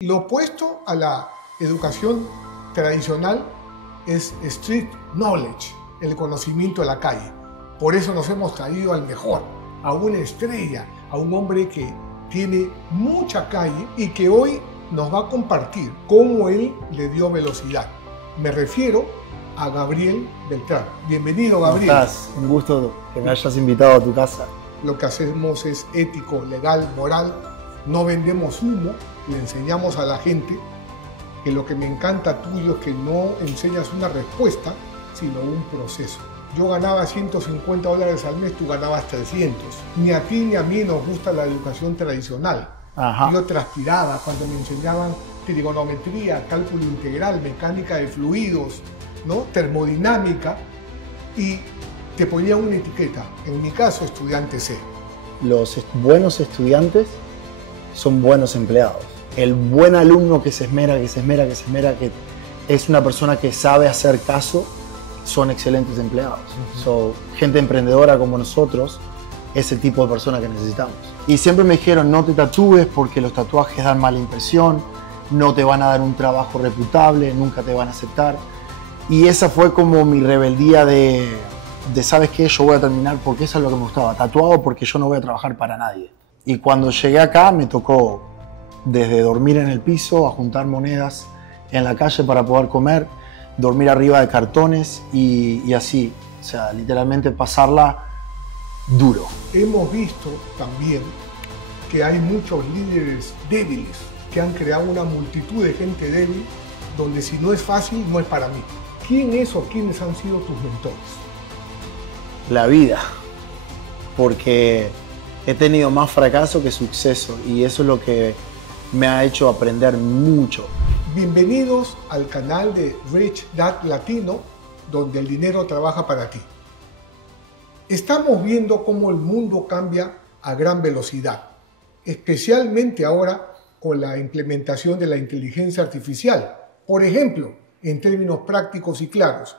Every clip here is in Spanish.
Lo opuesto a la educación tradicional es street knowledge, el conocimiento de la calle. Por eso nos hemos traído al mejor, a una estrella, a un hombre que tiene mucha calle y que hoy nos va a compartir cómo él le dio velocidad. Me refiero a Gabriel Beltrán. Bienvenido, Gabriel. ¿Cómo estás? Un gusto que me hayas invitado a tu casa. Lo que hacemos es ético, legal, moral. No vendemos humo, le enseñamos a la gente que lo que me encanta tuyo es que no enseñas una respuesta, sino un proceso. Yo ganaba $150 al mes, tú ganabas 300. Ni a ti ni a mí nos gusta la educación tradicional. Ajá. Yo transpiraba cuando me enseñaban trigonometría, cálculo integral, mecánica de fluidos, ¿no? Termodinámica, y te ponía una etiqueta. En mi caso, estudiante C. Los buenos estudiantes son buenos empleados. El buen alumno que se esmera, que es una persona que sabe hacer caso, son excelentes empleados. Gente emprendedora como nosotros es el tipo de persona que necesitamos. Y siempre me dijeron, no te tatúes porque los tatuajes dan mala impresión, no te van a dar un trabajo reputable, nunca te van a aceptar. Y esa fue como mi rebeldía de ¿sabes qué? Yo voy a terminar porque eso es lo que me gustaba, tatuado porque yo no voy a trabajar para nadie. Y cuando llegué acá me tocó desde dormir en el piso a juntar monedas en la calle para poder comer, dormir arriba de cartones y así, o sea, literalmente pasarla duro. Hemos visto también que hay muchos líderes débiles que han creado una multitud de gente débil donde si no es fácil, no es para mí. ¿Quién es o quiénes han sido tus mentores? La vida, porque he tenido más fracaso que suceso y eso es lo que me ha hecho aprender mucho. Bienvenidos al canal de Rich Dad Latino, donde el dinero trabaja para ti. Estamos viendo cómo el mundo cambia a gran velocidad, especialmente ahora con la implementación de la inteligencia artificial. Por ejemplo, en términos prácticos y claros,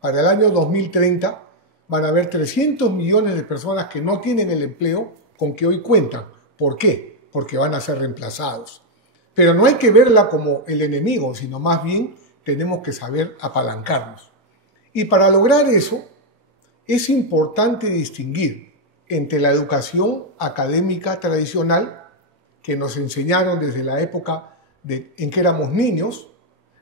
para el año 2030 van a haber 300 millones de personas que no tienen el empleo con que hoy cuentan. ¿Por qué? Porque van a ser reemplazados. Pero no hay que verla como el enemigo, sino más bien tenemos que saber apalancarnos. Y para lograr eso, es importante distinguir entre la educación académica tradicional, que nos enseñaron desde la época en que éramos niños,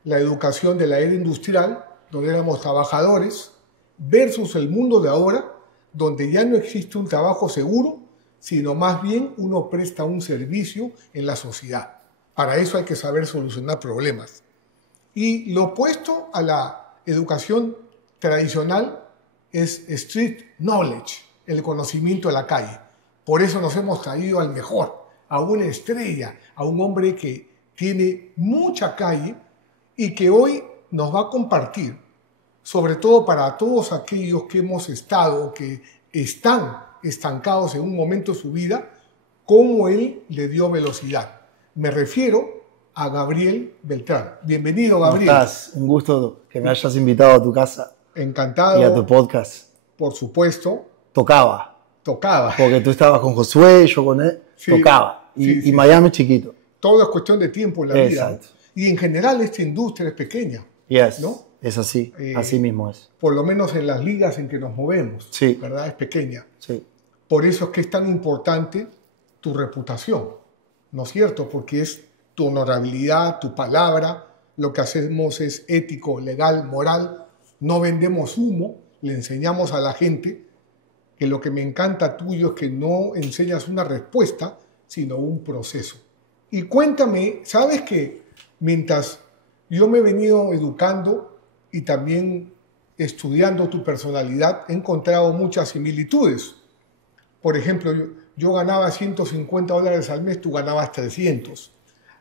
la educación de la era industrial, donde éramos trabajadores, versus el mundo de ahora, donde ya no existe un trabajo seguro, sino más bien uno presta un servicio en la sociedad. Para eso hay que saber solucionar problemas. Y lo opuesto a la educación tradicional es street knowledge, el conocimiento de la calle. Por eso nos hemos traído al mejor, a una estrella, a un hombre que tiene mucha calle y que hoy nos va a compartir, sobre todo para todos aquellos que hemos estado o que están estancados en un momento de su vida, cómo él le dio velocidad. Me refiero a Gabriel Beltrán. Bienvenido, Gabriel. ¿Cómo estás? Un gusto que me hayas invitado a tu casa. Encantado. Y a tu podcast. Por supuesto. Tocaba. Porque tú estabas con Josué, yo con él. Sí, tocaba. Y Miami es chiquito. Todo es cuestión de tiempo en la vida. Exacto. Y en general esta industria es pequeña. Yes. ¿No? Es así, así mismo es. Por lo menos en las ligas en que nos movemos, sí. ¿Verdad? Es pequeña. Sí. Por eso es que es tan importante tu reputación, ¿no es cierto? Porque es tu honorabilidad, tu palabra, lo que hacemos es ético, legal, moral, no vendemos humo, le enseñamos a la gente que lo que me encanta tuyo es que no enseñas una respuesta, sino un proceso. Y cuéntame, ¿sabes que mientras yo me he venido educando y también estudiando tu personalidad, he encontrado muchas similitudes? Por ejemplo, yo ganaba $150 al mes, tú ganabas 300.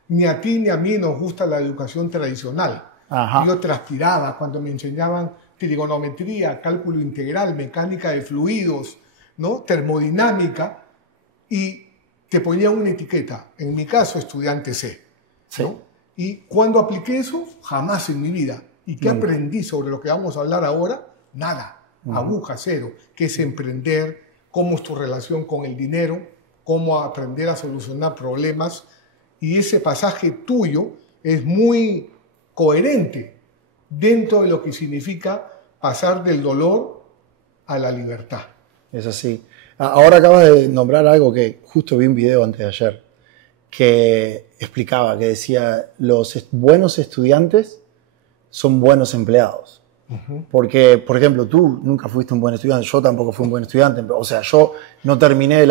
Ni a ti ni a mí nos gusta la educación tradicional. Ajá. Yo transpiraba cuando me enseñaban trigonometría, cálculo integral, mecánica de fluidos, ¿no? Termodinámica, y te ponía una etiqueta. En mi caso, estudiante C. Sí. ¿No? Y cuando apliqué eso, jamás en mi vida. ¿Y qué aprendí sobre lo que vamos a hablar ahora? Nada. Aguja cero. ¿Qué es emprender? ¿Cómo es tu relación con el dinero? ¿Cómo aprender a solucionar problemas? y ese pasaje tuyo es muy coherente dentro de lo que significa pasar del dolor a la libertad. Es así. Ahora acabas de nombrar algo que justo vi un video antes de ayer que explicaba, que decía, los buenos estudiantes son buenos empleados. Porque, por ejemplo, tú nunca fuiste un buen estudiante, yo tampoco fui un buen estudiante. O sea, yo no terminé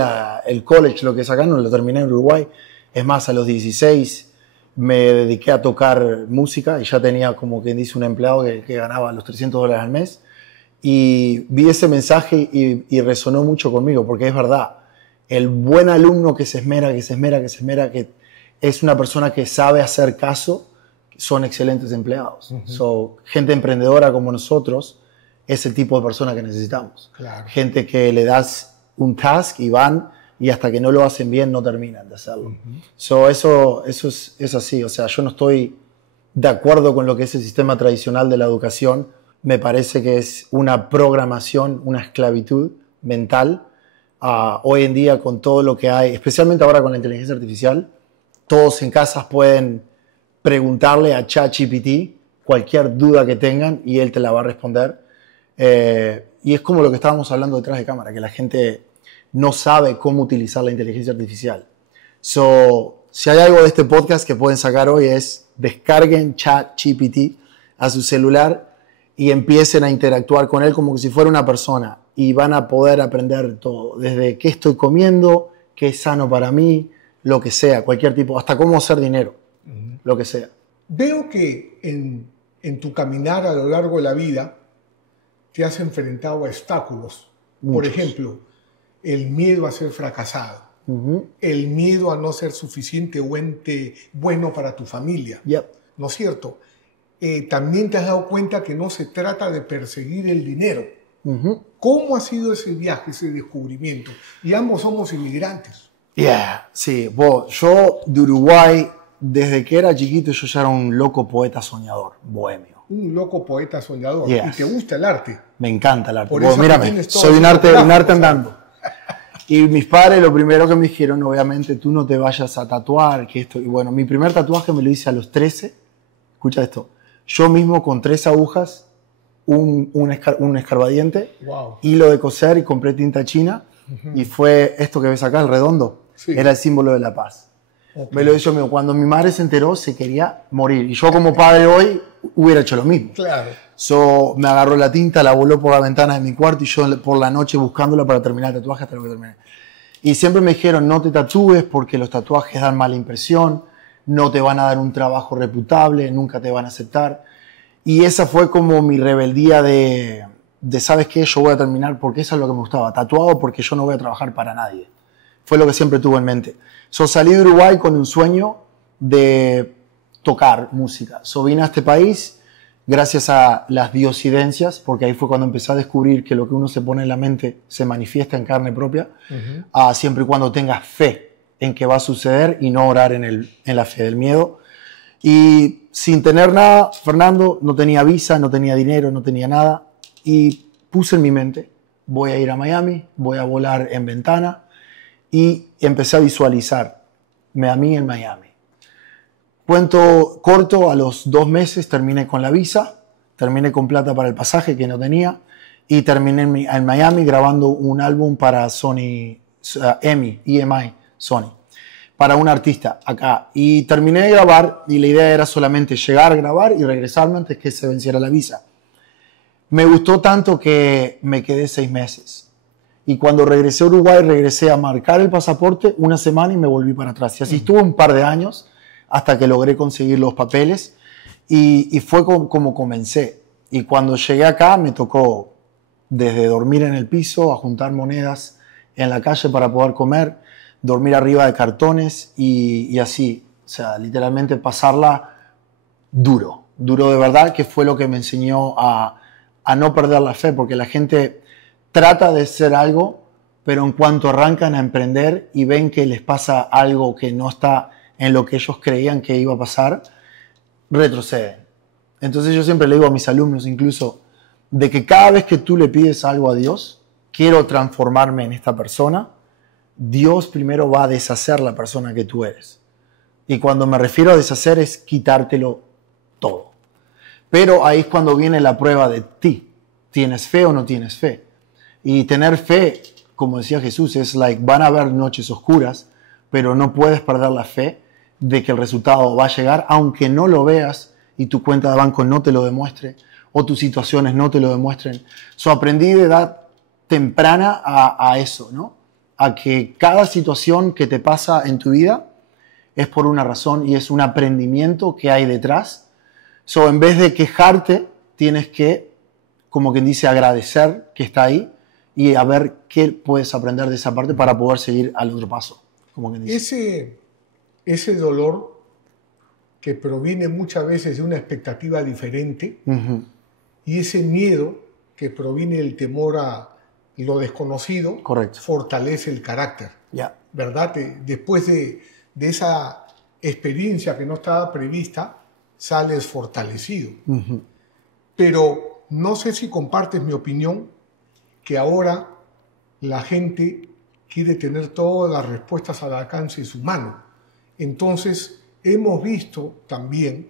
el college, lo que es acá, no lo terminé en Uruguay. Es más, a los 16 me dediqué a tocar música y ya tenía, como quien dice, un empleado que ganaba los $300 al mes. Y vi ese mensaje y resonó mucho conmigo, porque es verdad. El buen alumno que se esmera, que es una persona que sabe hacer caso, son excelentes empleados. Gente emprendedora como nosotros es el tipo de persona que necesitamos. Claro. Gente que le das un task y van y hasta que no lo hacen bien no terminan de hacerlo. Eso es así. O sea, yo no estoy de acuerdo con lo que es el sistema tradicional de la educación. Me parece que es una programación, una esclavitud mental. Hoy en día con todo lo que hay, especialmente ahora con la inteligencia artificial, todos en casas pueden preguntarle a ChatGPT cualquier duda que tengan y él te la va a responder. Y es como lo que estábamos hablando detrás de cámara, que la gente no sabe cómo utilizar la inteligencia artificial. Si hay algo de este podcast que pueden sacar hoy es descarguen ChatGPT a su celular y empiecen a interactuar con él como si fuera una persona y van a poder aprender todo, desde qué estoy comiendo, qué es sano para mí, lo que sea, cualquier tipo, hasta cómo hacer dinero. Lo que sea. Veo que en tu caminar a lo largo de la vida te has enfrentado a obstáculos. Muchos. Por ejemplo, el miedo a ser fracasado, el miedo a no ser suficientemente bueno para tu familia. ¿No es cierto? También te has dado cuenta que no se trata de perseguir el dinero. ¿Cómo ha sido ese viaje, ese descubrimiento? Y ambos somos inmigrantes. Sí, yo de Uruguay, desde que era chiquito, yo ya era un loco poeta soñador, bohemio. Un loco poeta soñador. Yes. ¿Y te gusta el arte? Me encanta el arte. Por eso Mírame, soy un arte andando. Y mis padres lo primero que me dijeron, obviamente, tú no te vayas a tatuar, que esto. Y bueno, mi primer tatuaje me lo hice a los 13. Escucha esto. Yo mismo con 3 agujas, un escarbadiente, hilo de coser y compré tinta china. Y fue esto que ves acá, el redondo. Sí. Era el símbolo de la paz. Me lo hizo mío. Cuando mi madre se enteró, se quería morir. Y yo como padre hoy hubiera hecho lo mismo. Claro. Me agarró la tinta, la voló por la ventana de mi cuarto y yo por la noche buscándola para terminar el tatuaje hasta lo que terminé. Y siempre me dijeron, no te tatúes porque los tatuajes dan mala impresión, no te van a dar un trabajo reputable, nunca te van a aceptar. Y esa fue como mi rebeldía de ¿sabes qué? Yo voy a terminar porque eso es lo que me gustaba. Tatuado porque yo no voy a trabajar para nadie. Fue lo que siempre tuve en mente. Salí de Uruguay con un sueño de tocar música. Vine a este país gracias a las diosidencias, porque ahí fue cuando empecé a descubrir que lo que uno se pone en la mente se manifiesta en carne propia, siempre y cuando tengas fe en que va a suceder y no orar en la fe del miedo. Y sin tener nada, Fernando, no tenía visa, no tenía dinero, no tenía nada. Y puse en mi mente, voy a ir a Miami, voy a volar en ventana. Y empecé a visualizarme a mí en Miami. Cuento corto, a los 2 meses terminé con la visa, terminé con plata para el pasaje que no tenía y terminé en Miami grabando un álbum para Sony, EMI, Sony, para un artista acá. Y terminé de grabar y la idea era solamente llegar a grabar y regresarme antes que se venciera la visa. Me gustó tanto que me quedé 6 meses. Y cuando regresé a Uruguay, regresé a marcar el pasaporte 1 semana y me volví para atrás. Y así estuve un par de años hasta que logré conseguir los papeles. Y fue como comencé. Y cuando llegué acá me tocó desde dormir en el piso a juntar monedas en la calle para poder comer, dormir arriba de cartones y así. O sea, literalmente pasarla duro de verdad, que fue lo que me enseñó a no perder la fe, porque la gente trata de ser algo, pero en cuanto arrancan a emprender y ven que les pasa algo que no está en lo que ellos creían que iba a pasar, retroceden. Entonces yo siempre le digo a mis alumnos incluso, de que cada vez que tú le pides algo a Dios, quiero transformarme en esta persona, Dios primero va a deshacer la persona que tú eres. Y cuando me refiero a deshacer es quitártelo todo. Pero ahí es cuando viene la prueba de ti. ¿Tienes fe o no tienes fe? Y tener fe, como decía Jesús, es van a haber noches oscuras, pero no puedes perder la fe de que el resultado va a llegar, aunque no lo veas y tu cuenta de banco no te lo demuestre o tus situaciones no te lo demuestren. Aprendí de edad temprana a eso, ¿no? A que cada situación que te pasa en tu vida es por una razón y es un aprendimiento que hay detrás. En vez de quejarte, tienes que, como quien dice, agradecer que está ahí y a ver qué puedes aprender de esa parte para poder seguir al otro paso. Como quien dice. Ese dolor que proviene muchas veces de una expectativa diferente y ese miedo que proviene del temor a lo desconocido, correcto, fortalece el carácter. Yeah. ¿Verdad? Después de esa experiencia que no estaba prevista, sales fortalecido. Pero no sé si compartes mi opinión, que ahora la gente quiere tener todas las respuestas al alcance de su mano. Entonces, hemos visto también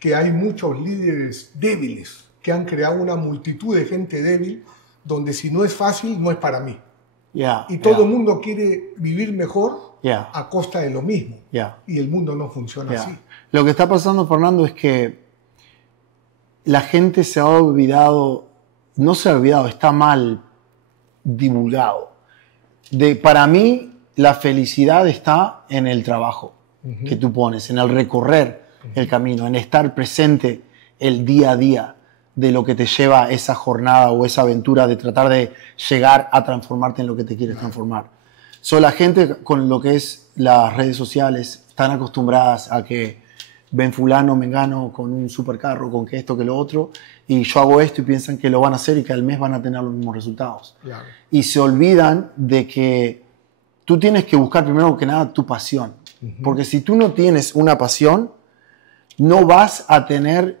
que hay muchos líderes débiles que han creado una multitud de gente débil donde si no es fácil, no es para mí. Y todo el mundo quiere vivir mejor a costa de lo mismo. Y el mundo no funciona así. Lo que está pasando, Fernando, es que la gente se ha olvidado, no se ha olvidado, está mal divulgado. Para mí, la felicidad está en el trabajo que tú pones, en el recorrer el camino, en estar presente el día a día de lo que te lleva esa jornada o esa aventura de tratar de llegar a transformarte en lo que te quieres transformar. La gente con lo que es las redes sociales están acostumbradas a que ven fulano, mengano con un supercarro, con que esto, que lo otro, y yo hago esto y piensan que lo van a hacer y que al mes van a tener los mismos resultados. Claro. Y se olvidan de que tú tienes que buscar primero que nada tu pasión. Porque si tú no tienes una pasión, no vas a tener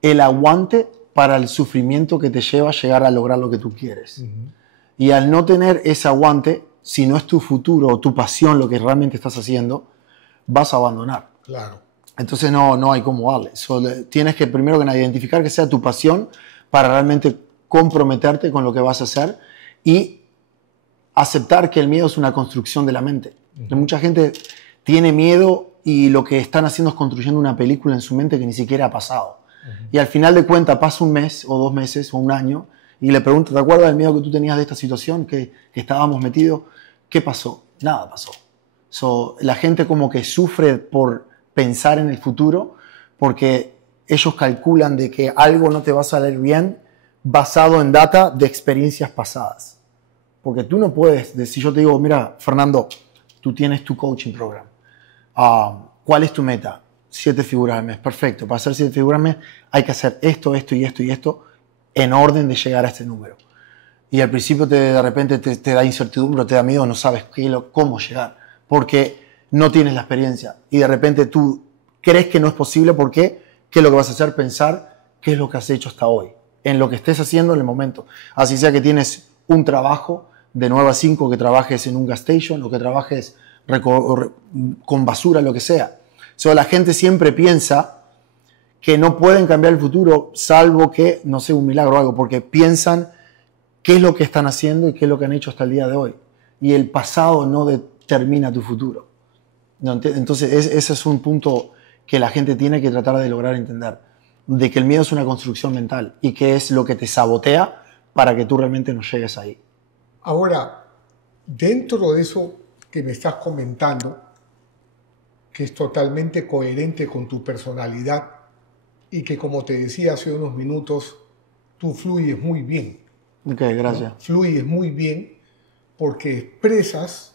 el aguante para el sufrimiento que te lleva a llegar a lograr lo que tú quieres. Y al no tener ese aguante, si no es tu futuro o tu pasión lo que realmente estás haciendo, vas a abandonar. Claro. Entonces no hay cómo darle. Tienes que primero que nada identificar que sea tu pasión para realmente comprometerte con lo que vas a hacer y aceptar que el miedo es una construcción de la mente. Mucha gente tiene miedo y lo que están haciendo es construyendo una película en su mente que ni siquiera ha pasado. Y al final de cuentas pasa un mes o 2 meses o un año y le preguntas, ¿te acuerdas del miedo que tú tenías de esta situación que estábamos metidos? ¿Qué pasó? Nada pasó. La gente como que sufre por pensar en el futuro porque ellos calculan de que algo no te va a salir bien basado en data de experiencias pasadas. Porque tú no puedes decir, yo te digo, mira, Fernando, tú tienes tu coaching program. ¿Cuál es tu meta? 7 figuras al mes. Perfecto. Para hacer 7 figuras al mes hay que hacer esto, esto y esto y esto en orden de llegar a este número. Y al principio de repente te da incertidumbre, te da miedo, no sabes cómo llegar. Porque no tienes la experiencia. Y de repente tú crees que no es posible porque ¿qué es lo que vas a hacer? Pensar qué es lo que has hecho hasta hoy. En lo que estés haciendo en el momento. Así sea que tienes un trabajo de 9 a 5, que trabajes en un gas station o que trabajes con basura, lo que sea. La gente siempre piensa que no pueden cambiar el futuro salvo que, no sé, un milagro o algo, porque piensan qué es lo que están haciendo y qué es lo que han hecho hasta el día de hoy. Y el pasado no determina tu futuro. Entonces, ese es un punto que la gente tiene que tratar de lograr entender, de que el miedo es una construcción mental y que es lo que te sabotea para que tú realmente no llegues ahí. Ahora, dentro de eso que me estás comentando, que es totalmente coherente con tu personalidad y que, como te decía hace unos minutos, tú fluyes muy bien. Ok, gracias. ¿No? Fluyes muy bien porque expresas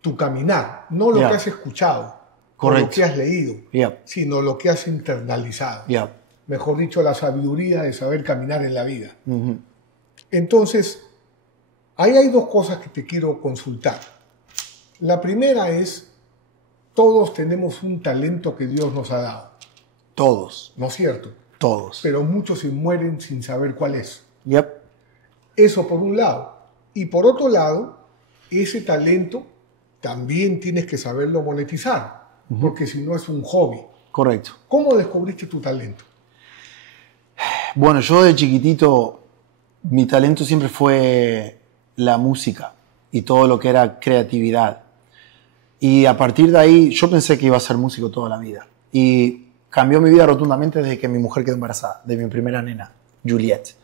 tu caminar, no lo que has escuchado, o lo que has leído, sino lo que has internalizado. Mejor dicho, la sabiduría de saber caminar en la vida. Entonces, ahí hay 2 cosas que te quiero consultar. La primera es, todos tenemos un talento que Dios nos ha dado. Todos. ¿No es cierto? Todos. Pero muchos se mueren sin saber cuál es. Eso por un lado. Y por otro lado, ese talento también tienes que saberlo monetizar. porque si no es un hobby. Correcto. ¿Cómo descubriste tu talento? Bueno, yo de chiquitito, mi talento siempre fue la música y todo lo que era creatividad. Y a partir de ahí, yo pensé que iba a ser músico toda la vida. Y cambió mi vida rotundamente desde que mi mujer quedó embarazada, de mi primera nena, Juliette.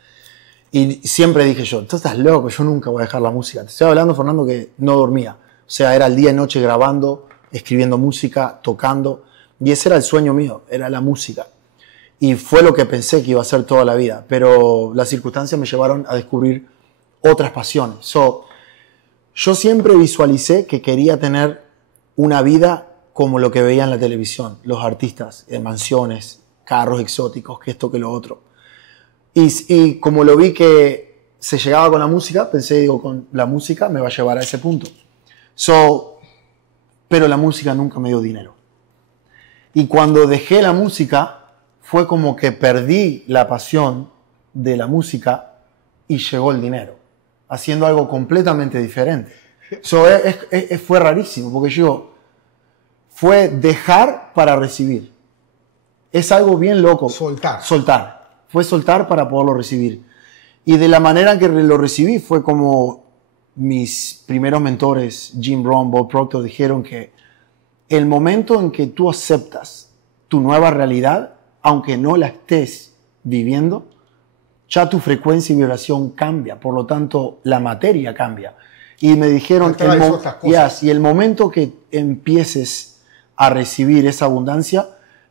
Y siempre dije yo, tú estás loco, yo nunca voy a dejar la música. Te estoy hablando, Fernando, que no dormía. O sea, era el día y noche grabando, escribiendo música, tocando. Y ese era el sueño mío, era la música. Y fue lo que pensé que iba a hacer toda la vida. Pero las circunstancias me llevaron a descubrir otras pasiones. Yo siempre visualicé que quería tener una vida como lo que veía en la televisión. Los artistas, en mansiones, carros exóticos, que esto, que lo otro. Y como lo vi que se llegaba con la música, pensé, digo, con la música me va a llevar a ese punto. Pero la música nunca me dio dinero. Y cuando dejé la música, fue como que perdí la pasión de la música y llegó el dinero, haciendo algo completamente diferente. Fue rarísimo, porque fue dejar para recibir. Es algo bien loco. Soltar. Fue soltar para poderlo recibir. Y de la manera en que lo recibí fue como mis primeros mentores, Jim Rohn, Bob Proctor, dijeron que el momento en que tú aceptas tu nueva realidad, aunque no la estés viviendo, ya tu frecuencia y vibración cambia. Por lo tanto, la materia cambia. Y me dijeron, y el momento que empieces a recibir esa abundancia,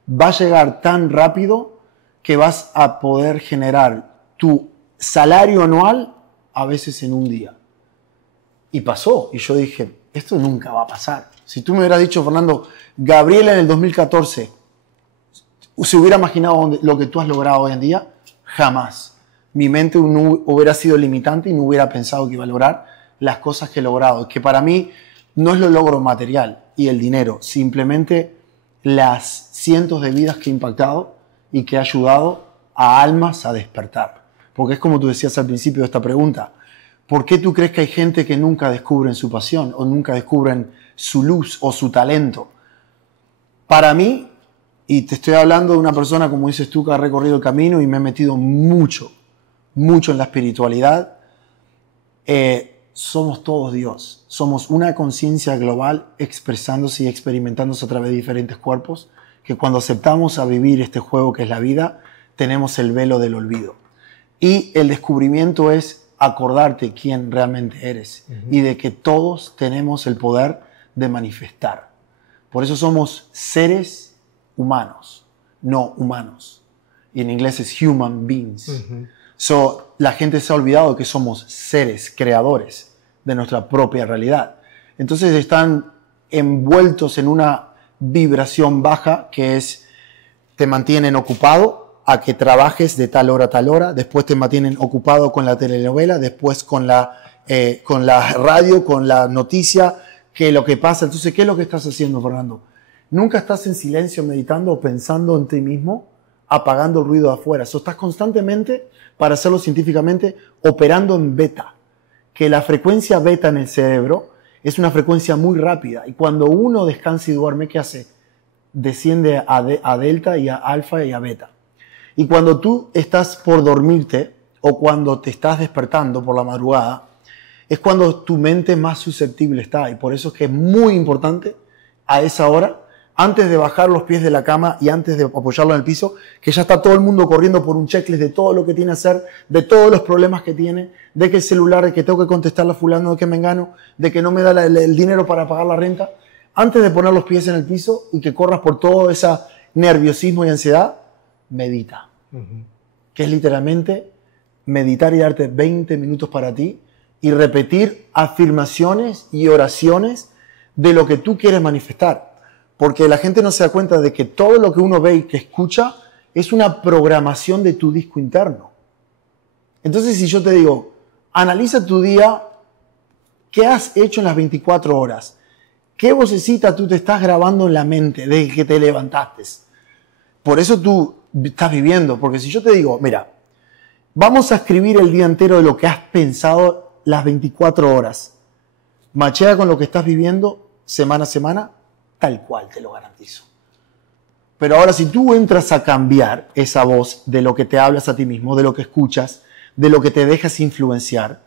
va a llegar tan rápido que vas a poder generar tu salario anual a veces en un día. Y pasó. Y yo dije, esto nunca va a pasar. Si tú me hubieras dicho, Fernando, Gabriel en el 2014 se hubiera imaginado lo que tú has logrado hoy en día, jamás. Mi mente no hubiera sido limitante y no hubiera pensado que iba a lograr las cosas que he logrado. Que para mí no es lo logro material y el dinero, simplemente las cientos de vidas que he impactado y que he ayudado a almas a despertar. Porque es como tú decías al principio de esta pregunta, ¿por qué tú crees que hay gente que nunca descubren su pasión o nunca descubren su luz o su talento? Para mí, y te estoy hablando de una persona, como dices tú, que ha recorrido el camino y me he metido mucho en la espiritualidad, somos todos Dios. Somos una conciencia global expresándose y experimentándose a través de diferentes cuerpos, que cuando aceptamos a vivir este juego que es la vida, tenemos el velo del olvido. Y el descubrimiento es acordarte quién realmente eres y de que todos tenemos el poder de manifestar. Por eso somos seres humanos, no humanos. Y en inglés es human beings. La gente se ha olvidado que somos seres creadores de nuestra propia realidad. Entonces están envueltos en una vibración baja que te mantienen ocupado a que trabajes de tal hora a tal hora, después te mantienen ocupado con la telenovela, después con la radio, con la noticia, que lo que pasa. Entonces, ¿qué es lo que estás haciendo, Fernando? Nunca estás en silencio meditando o pensando en ti mismo, apagando el ruido de afuera. Estás constantemente, para hacerlo científicamente, operando en beta, que la frecuencia beta en el cerebro es una frecuencia muy rápida y cuando uno descansa y duerme, ¿qué hace? Desciende a delta y a alfa y a beta. Y cuando tú estás por dormirte o cuando te estás despertando por la madrugada, es cuando tu mente más susceptible está. Y por eso es que es muy importante a esa hora, antes de bajar los pies de la cama y antes de apoyarlo en el piso, que ya está todo el mundo corriendo por un checklist de todo lo que tiene que hacer, de todos los problemas que tiene, de que el celular, de que tengo que contestarle a fulano, de que me engano, de que no me da el dinero para pagar la renta. Antes de poner los pies en el piso y que corras por todo ese nerviosismo y ansiedad, medita. Que es literalmente meditar y darte 20 minutos para ti y repetir afirmaciones y oraciones de lo que tú quieres manifestar. Porque la gente no se da cuenta de que todo lo que uno ve y que escucha es una programación de tu disco interno. Entonces, si yo te digo, analiza tu día, ¿qué has hecho en las 24 horas? ¿Qué vocecita tú te estás grabando en la mente desde que te levantaste? Por eso tú estás viviendo. Porque si yo te digo, mira, vamos a escribir el día entero de lo que has pensado las 24 horas. Machea con lo que estás viviendo semana a semana tal cual, te lo garantizo. Pero ahora, si tú entras a cambiar esa voz de lo que te hablas a ti mismo, de lo que escuchas, de lo que te dejas influenciar,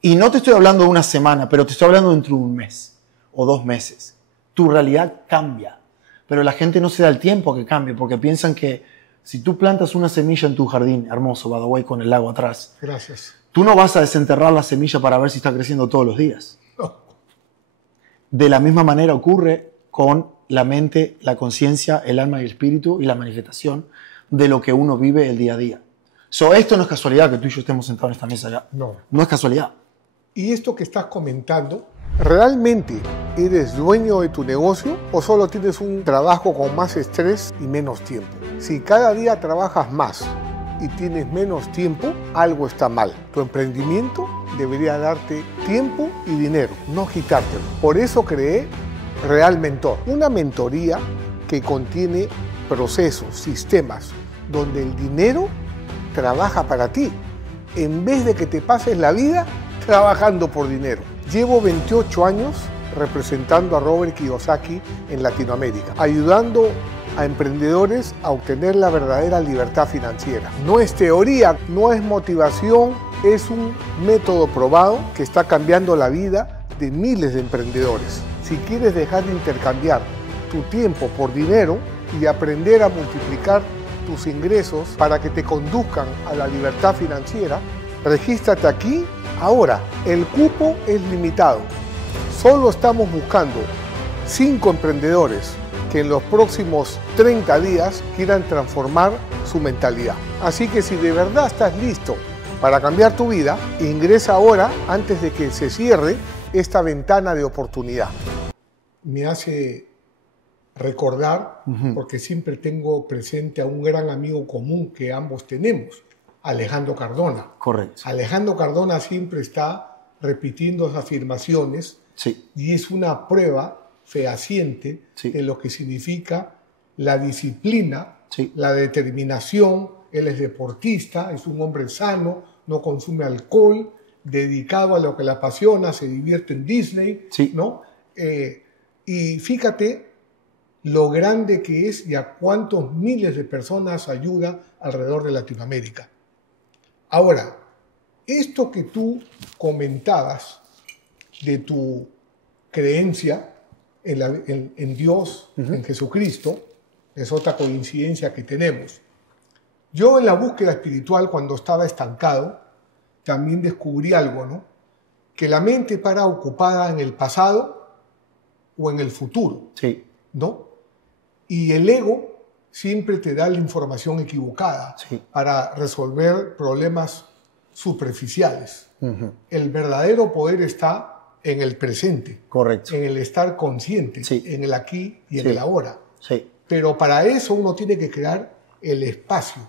y no te estoy hablando de una semana, pero te estoy hablando dentro de un mes o 2 meses, tu realidad cambia. Pero la gente no se da el tiempo a que cambie, porque piensan que si tú plantas una semilla en tu jardín, hermoso, by the way, con el lago atrás, gracias, tú no vas a desenterrar la semilla para ver si está creciendo todos los días. no. De la misma manera ocurre con la mente, la conciencia, el alma y el espíritu y la manifestación de lo que uno vive el día a día. Esto no es casualidad que tú y yo estemos sentados en esta mesa ya. No. No es casualidad. Y esto que estás comentando, ¿realmente eres dueño de tu negocio o solo tienes un trabajo con más estrés y menos tiempo? Si cada día trabajas más y tienes menos tiempo, algo está mal. Tu emprendimiento debería darte tiempo y dinero, no quitártelo. Por eso creé Real Mentor, una mentoría que contiene procesos, sistemas, donde el dinero trabaja para ti, en vez de que te pases la vida trabajando por dinero. Llevo 28 años representando a Robert Kiyosaki en Latinoamérica, ayudando a emprendedores a obtener la verdadera libertad financiera. No es teoría, no es motivación, es un método probado que está cambiando la vida de miles de emprendedores. Si quieres dejar de intercambiar tu tiempo por dinero y aprender a multiplicar tus ingresos para que te conduzcan a la libertad financiera, regístrate aquí ahora. El cupo es limitado. Solo estamos buscando 5 emprendedores que en los próximos 30 días quieran transformar su mentalidad. Así que si de verdad estás listo para cambiar tu vida, ingresa ahora antes de que se cierre esta ventana de oportunidad. Me hace recordar, porque siempre tengo presente a un gran amigo común que ambos tenemos, Alejandro Cardona. Correcto. Alejandro Cardona siempre está repitiendo esas afirmaciones, sí, y es una prueba fehaciente, sí, de lo que significa la disciplina, sí, la determinación. Él es deportista, es un hombre sano, no consume alcohol, dedicado a lo que le apasiona, se divierte en Disney, sí, ¿no? Y fíjate lo grande que es y a cuántos miles de personas ayuda alrededor de Latinoamérica. Ahora, esto que tú comentabas de tu creencia en Dios, en Jesucristo, es otra coincidencia que tenemos. Yo en la búsqueda espiritual, cuando estaba estancado, también descubrí algo, ¿no? Que la mente para ocupada en el pasado o en el futuro, sí, ¿no? Y el ego siempre te da la información equivocada, sí, para resolver problemas superficiales. El verdadero poder está en el presente, correcto, en el estar consciente, sí, en el aquí y en, sí, el ahora. Sí. Pero para eso uno tiene que crear el espacio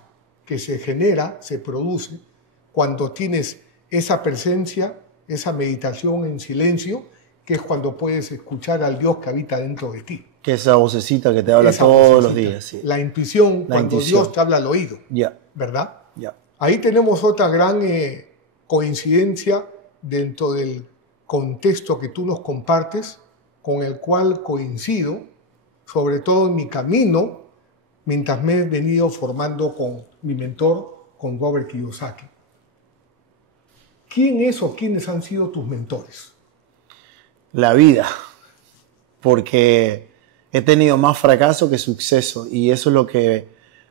que se genera, se produce, cuando tienes esa presencia, esa meditación en silencio, que es cuando puedes escuchar al Dios que habita dentro de ti. Que esa vocecita que te habla todos los días. Sí. La intuición, cuando Dios te habla al oído, ¿verdad? Ahí tenemos otra gran coincidencia dentro del contexto que tú nos compartes, con el cual coincido, sobre todo en mi camino, mientras me he venido formando con mi mentor, con Robert Kiyosaki. ¿Quién es o quiénes han sido tus mentores? La vida, porque he tenido más fracaso que suceso y eso es lo que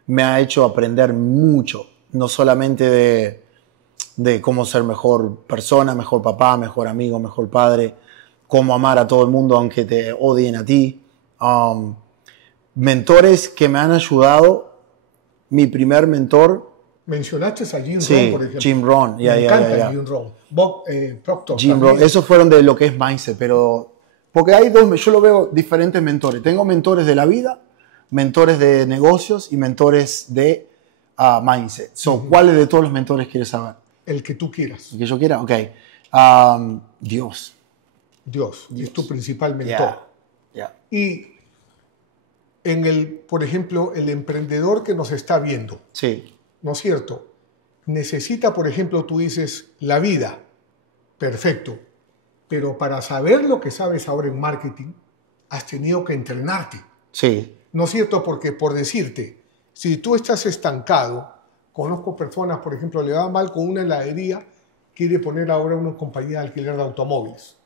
me ha hecho aprender mucho, no solamente de cómo ser mejor persona, mejor papá, mejor amigo, mejor padre, cómo amar a todo el mundo aunque te odien a ti. Mentores que me han ayudado. Mi primer mentor... Mencionaste a Jim Rohn, por ejemplo. Jim Rohn, me encanta Jim Rohn. Bob Proctor. Jim Rohn, esos fueron de lo que es mindset, pero... Porque hay dos, yo lo veo diferentes mentores. Tengo mentores de la vida, mentores de negocios y mentores de mindset. ¿Cuáles de todos los mentores quieres saber? El que tú quieras. ¿El que yo quiera? Ok. Dios. Dios es tu principal mentor. Y por ejemplo, el emprendedor que nos está viendo, sí, ¿no es cierto? Necesita, por ejemplo, tú dices, la vida. Perfecto. Pero para saber lo que sabes ahora en marketing, has tenido que entrenarte. Sí. ¿No es cierto? Porque, por decirte, si tú estás estancado, conozco personas, por ejemplo, le va mal con una heladería, quiere poner ahora una compañía de alquiler de automóviles.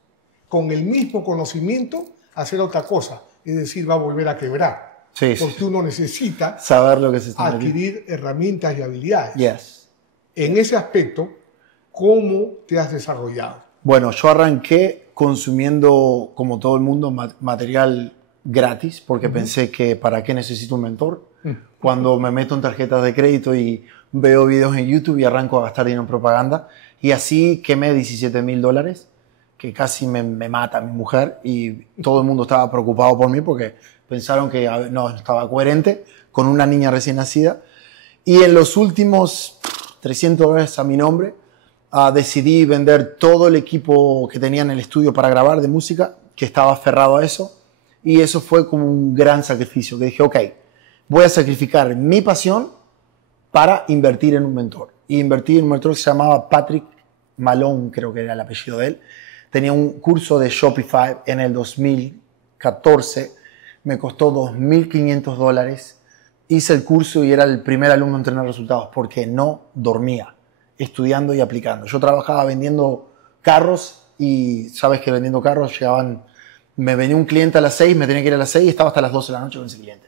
Con el mismo conocimiento, hacer otra cosa. Es decir, va a volver a quebrar. Sí, porque uno necesita saber lo que se está adquirir herramientas y habilidades. Yes. En ese aspecto, ¿cómo te has desarrollado? Bueno, yo arranqué consumiendo, como todo el mundo, material gratis, porque pensé que ¿para qué necesito un mentor? Cuando me meto en tarjetas de crédito y veo videos en YouTube y arranco a gastar dinero en propaganda, y así quemé $17,000, que casi me mata mi mujer, y todo el mundo estaba preocupado por mí porque pensaron que no estaba coherente con una niña recién nacida. Y en los últimos $300 a mi nombre, decidí vender todo el equipo que tenía en el estudio para grabar de música, que estaba aferrado a eso. Y eso fue como un gran sacrificio, que dije, ok, voy a sacrificar mi pasión para invertir en un mentor. Y invertí en un mentor que se llamaba Patrick Malone, creo que era el apellido de él. Tenía un curso de Shopify en el 2014, me costó $2,500. Hice el curso y era el primer alumno en tener resultados porque no dormía, estudiando y aplicando. Yo trabajaba vendiendo carros y sabes que vendiendo carros me venía un cliente a las 6, me tenía que ir a las 6 y estaba hasta las 12 de la noche con ese cliente.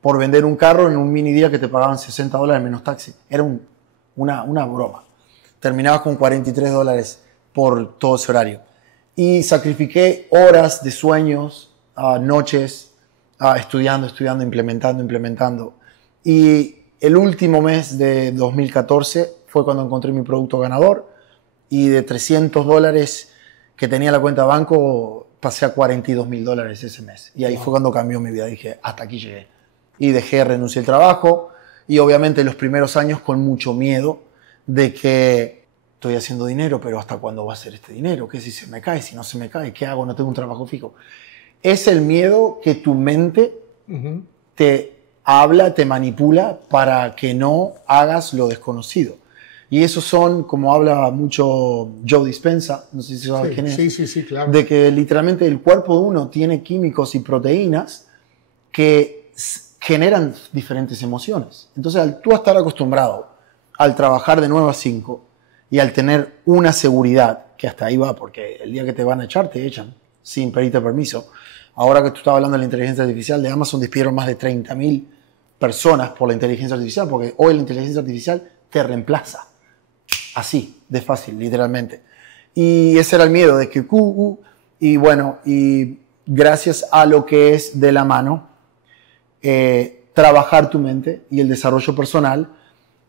Por vender un carro en un mini día que te pagaban $60 menos taxi. Era una broma. Terminabas con $43 por todo ese horario. Y sacrifiqué horas de sueños, noches, estudiando, implementando. Y el último mes de 2014 fue cuando encontré mi producto ganador y de $300 que tenía en la cuenta de banco pasé a $42,000 ese mes. Y ahí fue cuando cambió mi vida. Dije, hasta aquí llegué. Y renuncié al trabajo y obviamente los primeros años con mucho miedo de que estoy haciendo dinero, pero ¿hasta cuándo va a ser este dinero? ¿Qué si se me cae? Si no se me cae, ¿qué hago? No tengo un trabajo fijo. Es el miedo que tu mente te habla, te manipula para que no hagas lo desconocido. Y esos son, como habla mucho Joe Dispenza, no sé si sabes quién es, sí, claro. de que literalmente el cuerpo de uno tiene químicos y proteínas que generan diferentes emociones. Entonces, al tú estar acostumbrado al trabajar de 9 a 5 y al tener una seguridad, que hasta ahí va, porque el día que te van a echar, te echan, sin pedirte permiso. Ahora que tú estabas hablando de la inteligencia artificial, de Amazon despidieron más de 30,000 personas por la inteligencia artificial, porque hoy la inteligencia artificial te reemplaza. Así, de fácil, literalmente. Y ese era el miedo de que... y bueno, y gracias a lo que es de la mano, trabajar tu mente y el desarrollo personal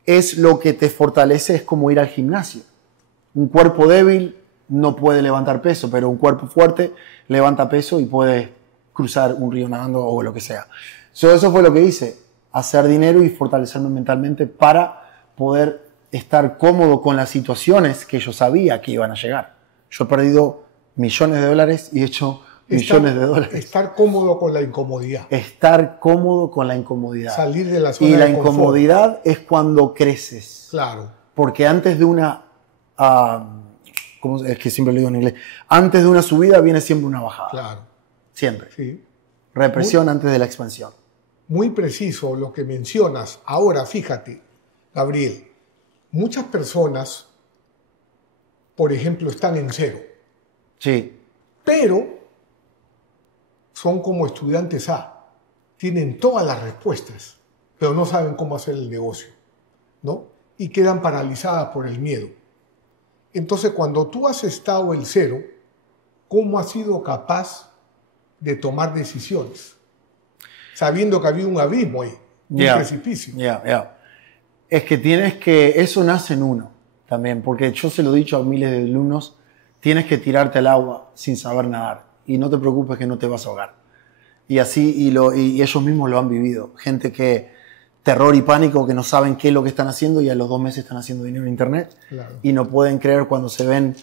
es lo que te fortalece, es como ir al gimnasio. Un cuerpo débil no puede levantar peso, pero un cuerpo fuerte levanta peso y puede cruzar un río nadando o lo que sea. Eso fue lo que hice, hacer dinero y fortalecerme mentalmente para poder estar cómodo con las situaciones que yo sabía que iban a llegar. Yo he perdido millones de dólares y he hecho millones de dólares. Estar cómodo con la incomodidad. Estar cómodo con la incomodidad. Salir de la zona de confort. Y la incomodidad es cuando creces. Claro. Porque antes de una... ¿cómo es que siempre lo digo en inglés? Antes de una subida viene siempre una bajada. Claro. Siempre. Sí. Represión antes de la expansión. Muy preciso lo que mencionas. Ahora, fíjate, Gabriel, muchas personas, por ejemplo, están en cero. Sí. Pero son como estudiantes A. Tienen todas las respuestas, pero no saben cómo hacer el negocio, ¿no? Y quedan paralizadas por el miedo. Entonces, cuando tú has estado en cero, ¿cómo has sido capaz de tomar decisiones? Sabiendo que había un abismo ahí, un precipicio. Es que eso nace en uno también, porque yo se lo he dicho a miles de alumnos, tienes que tirarte al agua sin saber nadar y no te preocupes que no te vas a ahogar. Y así, y ellos mismos lo han vivido. Gente que, terror y pánico, que no saben qué es lo que están haciendo y a los 2 meses están haciendo dinero en internet. Claro. Y no pueden creer cuando se ven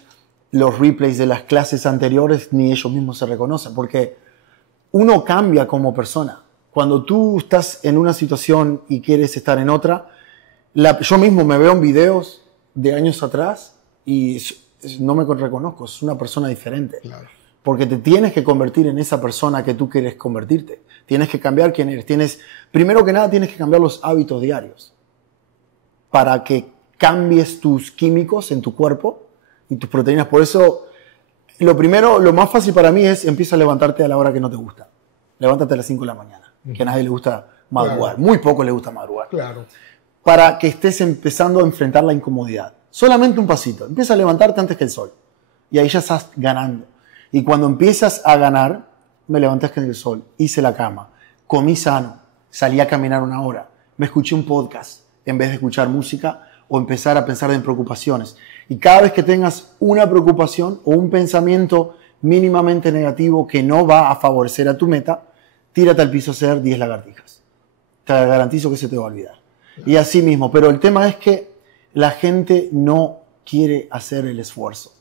los replays de las clases anteriores, ni ellos mismos se reconocen, porque uno cambia como persona. Cuando tú estás en una situación y quieres estar en otra, yo mismo me veo en videos de años atrás y no me reconozco, es una persona diferente. Claro. Porque te tienes que convertir en esa persona que tú quieres convertirte. Tienes que cambiar quién eres. Primero que nada, tienes que cambiar los hábitos diarios para que cambies tus químicos en tu cuerpo y tus proteínas. Por eso, lo primero, lo más fácil para mí es empieza a levantarte a la hora que no te gusta. Levántate a las 5 de la mañana, que a nadie le gusta madrugar. Claro. Muy poco le gusta madrugar. Claro. Para que estés empezando a enfrentar la incomodidad. Solamente un pasito. Empieza a levantarte antes que el sol. Y ahí ya estás ganando. Y cuando empiezas a ganar, me levanté con el sol, hice la cama, comí sano, salí a caminar 1 hora, me escuché un podcast en vez de escuchar música o empezar a pensar en preocupaciones. Y cada vez que tengas una preocupación o un pensamiento mínimamente negativo que no va a favorecer a tu meta, tírate al piso a hacer 10 lagartijas. Te garantizo que se te va a olvidar. Y así mismo. Pero el tema es que la gente no quiere hacer el esfuerzo.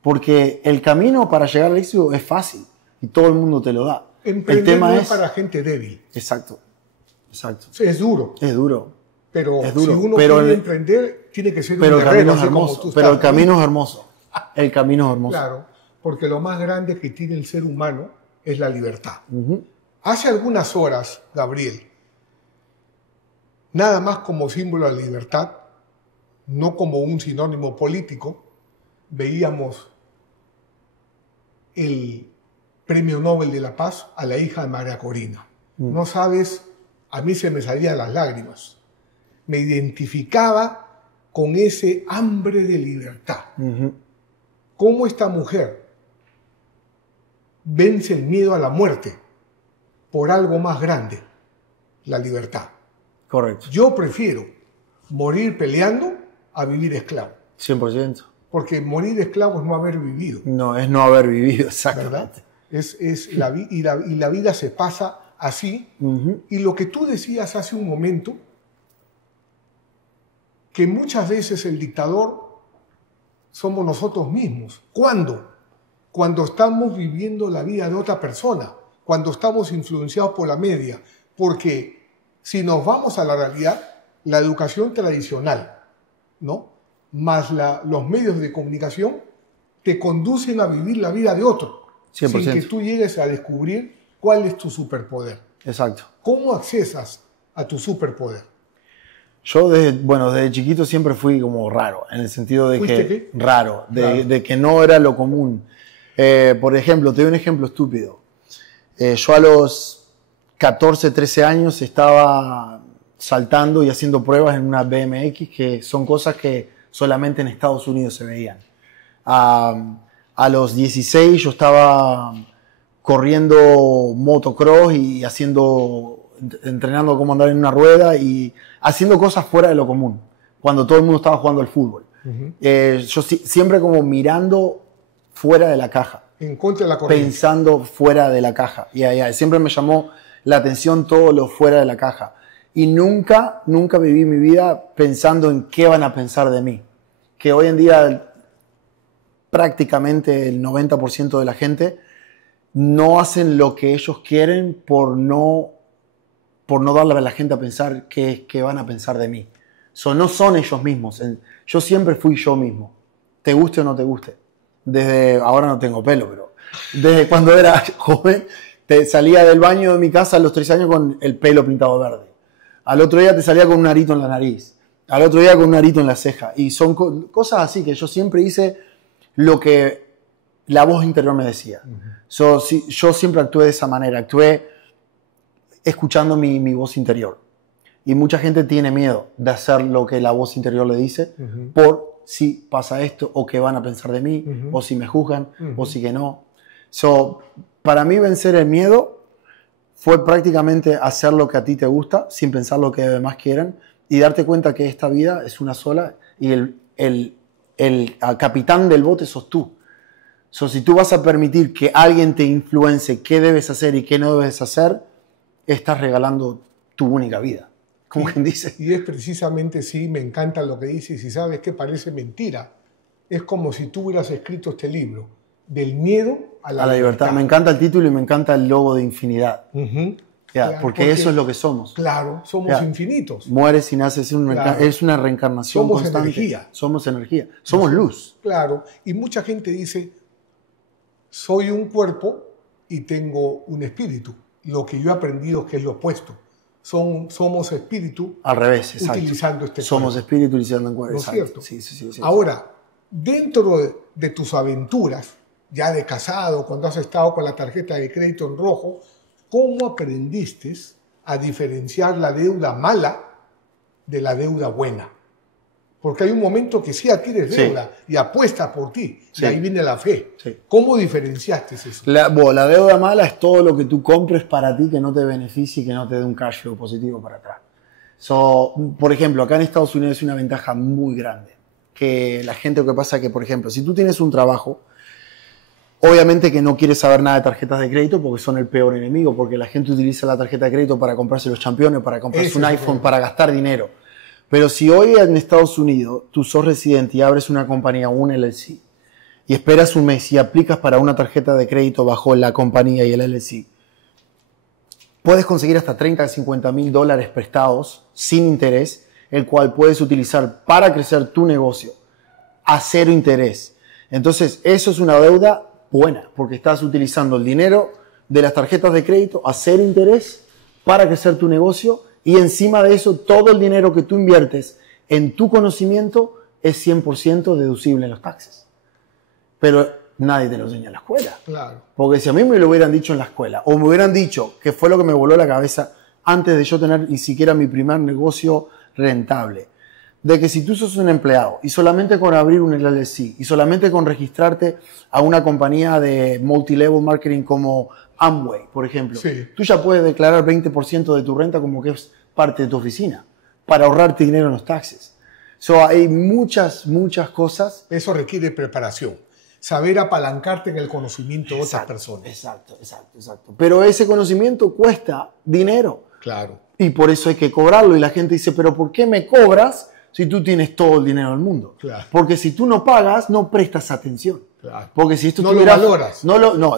Porque el camino para llegar al éxito es fácil y todo el mundo te lo da. Emprender el tema no es para gente débil. Exacto. Exacto. Es duro. Es duro. Pero es duro. si uno quiere emprender, tiene que ser un guerrero. Camino es hermoso. Pero el camino es hermoso. El camino es hermoso. Claro, porque lo más grande que tiene el ser humano es la libertad. Hace algunas horas, Gabriel, nada más como símbolo de la libertad, no como un sinónimo político, veíamos el Premio Nobel de la Paz a la hija de María Corina. No sabes, a mí se me salían las lágrimas. Me identificaba con ese hambre de libertad. Cómo esta mujer vence el miedo a la muerte por algo más grande, la libertad. Correcto. Yo prefiero morir peleando a vivir esclavo. 100%. Porque morir esclavo es no haber vivido. No, es no haber vivido, exactamente. ¿Verdad? Y la vida se pasa así. Y lo que tú decías hace un momento, que muchas veces el dictador somos nosotros mismos. ¿Cuándo? Cuando estamos viviendo la vida de otra persona, cuando estamos influenciados por la media. Porque si nos vamos a la realidad, la educación tradicional, ¿no?, más los medios de comunicación te conducen a vivir la vida de otro, 100%. sin que tú llegues a descubrir cuál es tu superpoder. Exacto. ¿Cómo accesas a tu superpoder? Yo desde chiquito siempre fui como raro, en el sentido de que... ¿Qué? Raro, de que no era lo común. Por ejemplo, te doy un ejemplo estúpido. Yo a los 14, 13 años estaba saltando y haciendo pruebas en una BMX, que son cosas que solamente en Estados Unidos se veían. A los 16 yo estaba corriendo motocross y entrenando cómo andar en una rueda y haciendo cosas fuera de lo común, cuando todo el mundo estaba jugando al fútbol. Yo siempre como mirando fuera de la caja. En contra de la corriente. Pensando fuera de la caja. Siempre me llamó la atención todo lo fuera de la caja. Y nunca viví mi vida pensando en qué van a pensar de mí. Que hoy en día prácticamente el 90% de la gente no hacen lo que ellos quieren por no darle a la gente a pensar qué van a pensar de mí. No son ellos mismos. Yo siempre fui yo mismo. Te guste o no te guste. Ahora no tengo pelo, pero desde cuando era joven salía del baño de mi casa a los 13 años con el pelo pintado verde. Al otro día te salía con un arito en la nariz. Al otro día con un arito en la ceja. Y son cosas así que yo siempre hice lo que la voz interior me decía. Yo siempre actué de esa manera. Actué escuchando mi voz interior. Y mucha gente tiene miedo de hacer lo que la voz interior le dice por si pasa esto, o qué van a pensar de mí, o si me juzgan, o si que no. Para mí vencer el miedo fue prácticamente hacer lo que a ti te gusta, sin pensar lo que los demás quieran, y darte cuenta que esta vida es una sola y el capitán del bote sos tú. Si tú vas a permitir que alguien te influencie qué debes hacer y qué no debes hacer, estás regalando tu única vida, como quien dice. Y es precisamente, sí, me encanta lo que dices, y sabes que parece mentira. Es como si tú hubieras escrito este libro, del miedo a la libertad. Me encanta el título y me encanta el logo de infinidad. Claro, porque eso es lo que somos. Claro, somos infinitos. Mueres y naces, es una reencarnación somos constante. Energía. Somos energía. Somos luz. Claro, y mucha gente dice, soy un cuerpo y tengo un espíritu. Lo que yo he aprendido es que es lo opuesto. Somos espíritu. Al revés, exacto. Utilizando este Somos cuerpo. espíritu utilizando un cuerpo. ¿No es cierto? Sí. Ahora, dentro de tus aventuras, ya de casado, cuando has estado con la tarjeta de crédito en rojo, ¿cómo aprendiste a diferenciar la deuda mala de la deuda buena? Porque hay un momento que sí adquieres deuda y apuestas por ti, y ahí viene la fe. Sí. ¿Cómo diferenciaste eso? La deuda mala es todo lo que tú compres para ti que no te beneficie y que no te dé un cash flow positivo para atrás. Por ejemplo, acá en Estados Unidos es una ventaja muy grande. Que la gente, lo que pasa es que, por ejemplo, si tú tienes un trabajo, obviamente que no quieres saber nada de tarjetas de crédito porque son el peor enemigo, porque la gente utiliza la tarjeta de crédito para comprarse los campeones, para comprarse un iPhone, para gastar dinero. Pero si hoy en Estados Unidos tú sos residente y abres una compañía, un LLC, y esperas un mes y aplicas para una tarjeta de crédito bajo la compañía y el LLC, puedes conseguir hasta 30 a 50 mil dólares prestados sin interés, el cual puedes utilizar para crecer tu negocio a cero interés. Entonces, eso es una deuda buena, porque estás utilizando el dinero de las tarjetas de crédito a cero interés para crecer tu negocio, y encima de eso, todo el dinero que tú inviertes en tu conocimiento es 100% deducible en los taxes. Pero nadie te lo enseña en la escuela. Claro. Porque si a mí me lo hubieran dicho en la escuela, o me hubieran dicho, que fue lo que me voló la cabeza antes de yo tener ni siquiera mi primer negocio rentable, de que si tú sos un empleado y solamente con abrir un LLC y solamente con registrarte a una compañía de multilevel marketing como Amway, por ejemplo, tú ya puedes declarar 20% de tu renta como que es parte de tu oficina para ahorrarte dinero en los taxes. Hay muchas cosas. Eso requiere preparación. Saber apalancarte en el conocimiento de otras personas. Exacto. Pero ese conocimiento cuesta dinero. Claro. Y por eso hay que cobrarlo. Y la gente dice, ¿pero por qué me cobras si tú tienes todo el dinero del mundo? Claro. Porque si tú no pagas, no prestas atención. Claro. Porque si esto no lo valoras.